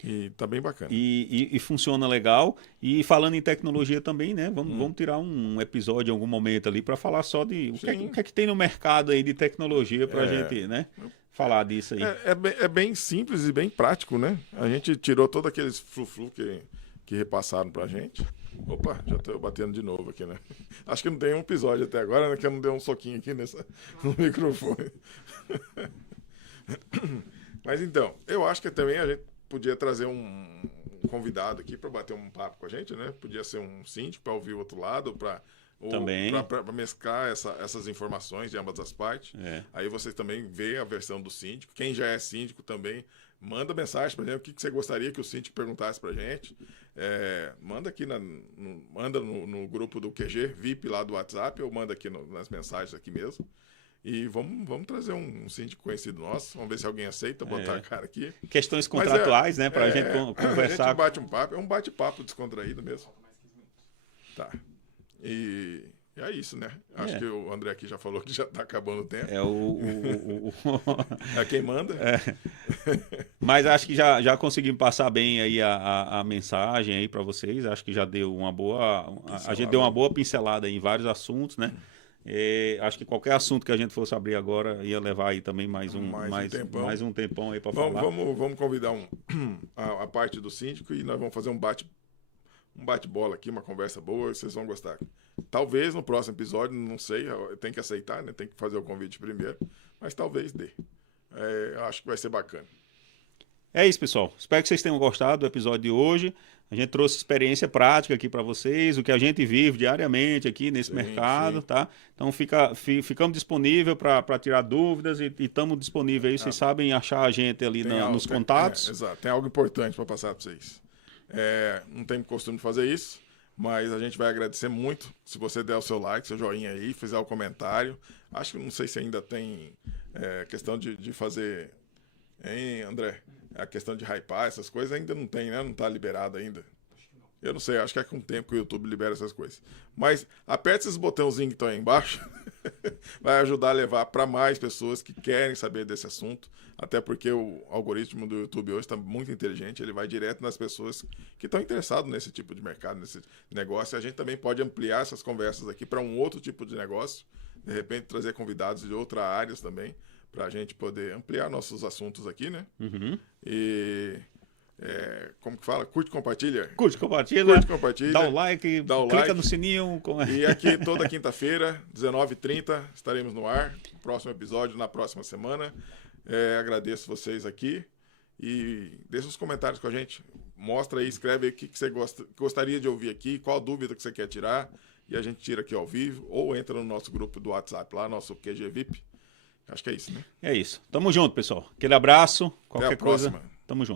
E tá bem bacana. E funciona legal. E falando em tecnologia também, né? Vamos tirar um episódio em algum momento ali para falar só de o que é que tem no mercado aí de tecnologia para a gente, né? Falar disso aí. É bem simples e bem prático, né? A gente tirou todos aqueles flu-flu que repassaram pra gente. Opa, já tô batendo de novo aqui, né? Acho que não tem um episódio até agora, né? Que eu não dei um soquinho aqui no microfone. Mas então, eu acho que também a gente podia trazer um convidado aqui para bater um papo com a gente, né? Podia ser um síndico para ouvir o outro lado, para mesclar essas informações de ambas as partes. Aí vocês também veem a versão do síndico. Quem já é síndico também, manda mensagem para gente, o que você gostaria que o síndico perguntasse para a gente. Manda aqui manda no grupo do QG VIP lá do WhatsApp, ou manda aqui nas mensagens aqui mesmo. E vamos trazer um síndico conhecido nosso. Vamos ver se alguém aceita botar a cara aqui. Questões contratuais, né? Para a gente conversar. A gente bate um papo. É um bate-papo descontraído mesmo. Tá. E é isso, né? Acho que o André aqui já falou que já tá acabando o tempo. É quem manda. Mas acho que já conseguimos passar bem aí a mensagem aí para vocês. Acho que já deu uma boa... A gente deu uma boa pincelada em vários assuntos, né? Acho que qualquer assunto que a gente fosse abrir agora ia levar aí também mais um tempão aí para falar. Vamos convidar a parte do síndico e nós vamos fazer um bate-bola aqui, uma conversa boa, vocês vão gostar. Talvez no próximo episódio, não sei, tem que aceitar, né? Tem que fazer o convite primeiro, mas talvez dê. Acho que vai ser bacana. É isso, pessoal. Espero que vocês tenham gostado do episódio de hoje. A gente trouxe experiência prática aqui para vocês, o que a gente vive diariamente aqui nesse mercado, tá? Então ficamos disponíveis para tirar dúvidas e estamos disponíveis aí. Vocês sabem achar a gente ali nos contatos. Exato, tem algo importante para passar para vocês. Não tem costume de fazer isso, mas a gente vai agradecer muito se você der o seu like, seu joinha aí, fizer o comentário. Acho que não sei se ainda tem questão de fazer, hein, André? A questão de hypar essas coisas ainda não tem, né? Não está liberado ainda. Eu não sei, acho que é com o tempo que o YouTube libera essas coisas. Mas aperta esses botãozinhos que estão aí embaixo. Vai ajudar a levar para mais pessoas que querem saber desse assunto. Até porque o algoritmo do YouTube hoje está muito inteligente. Ele vai direto nas pessoas que estão interessadas nesse tipo de mercado, nesse negócio. E a gente também pode ampliar essas conversas aqui para um outro tipo de negócio. De repente trazer convidados de outras áreas também, para a gente poder ampliar nossos assuntos aqui, né? E... como que fala? Curte, compartilha. Curte, compartilha. Dá o like, clica no sininho. E aqui toda quinta-feira, 19h30, estaremos no ar. Próximo episódio na próxima semana. Agradeço vocês aqui. E deixa os comentários com a gente. Mostra aí, escreve aí o que você gostaria de ouvir aqui, qual dúvida que você quer tirar. E a gente tira aqui ao vivo. Ou entra no nosso grupo do WhatsApp lá, nosso QG VIP. Acho que é isso, né? É isso. Tamo junto, pessoal. Aquele abraço. Qualquer coisa, próxima. Tamo junto.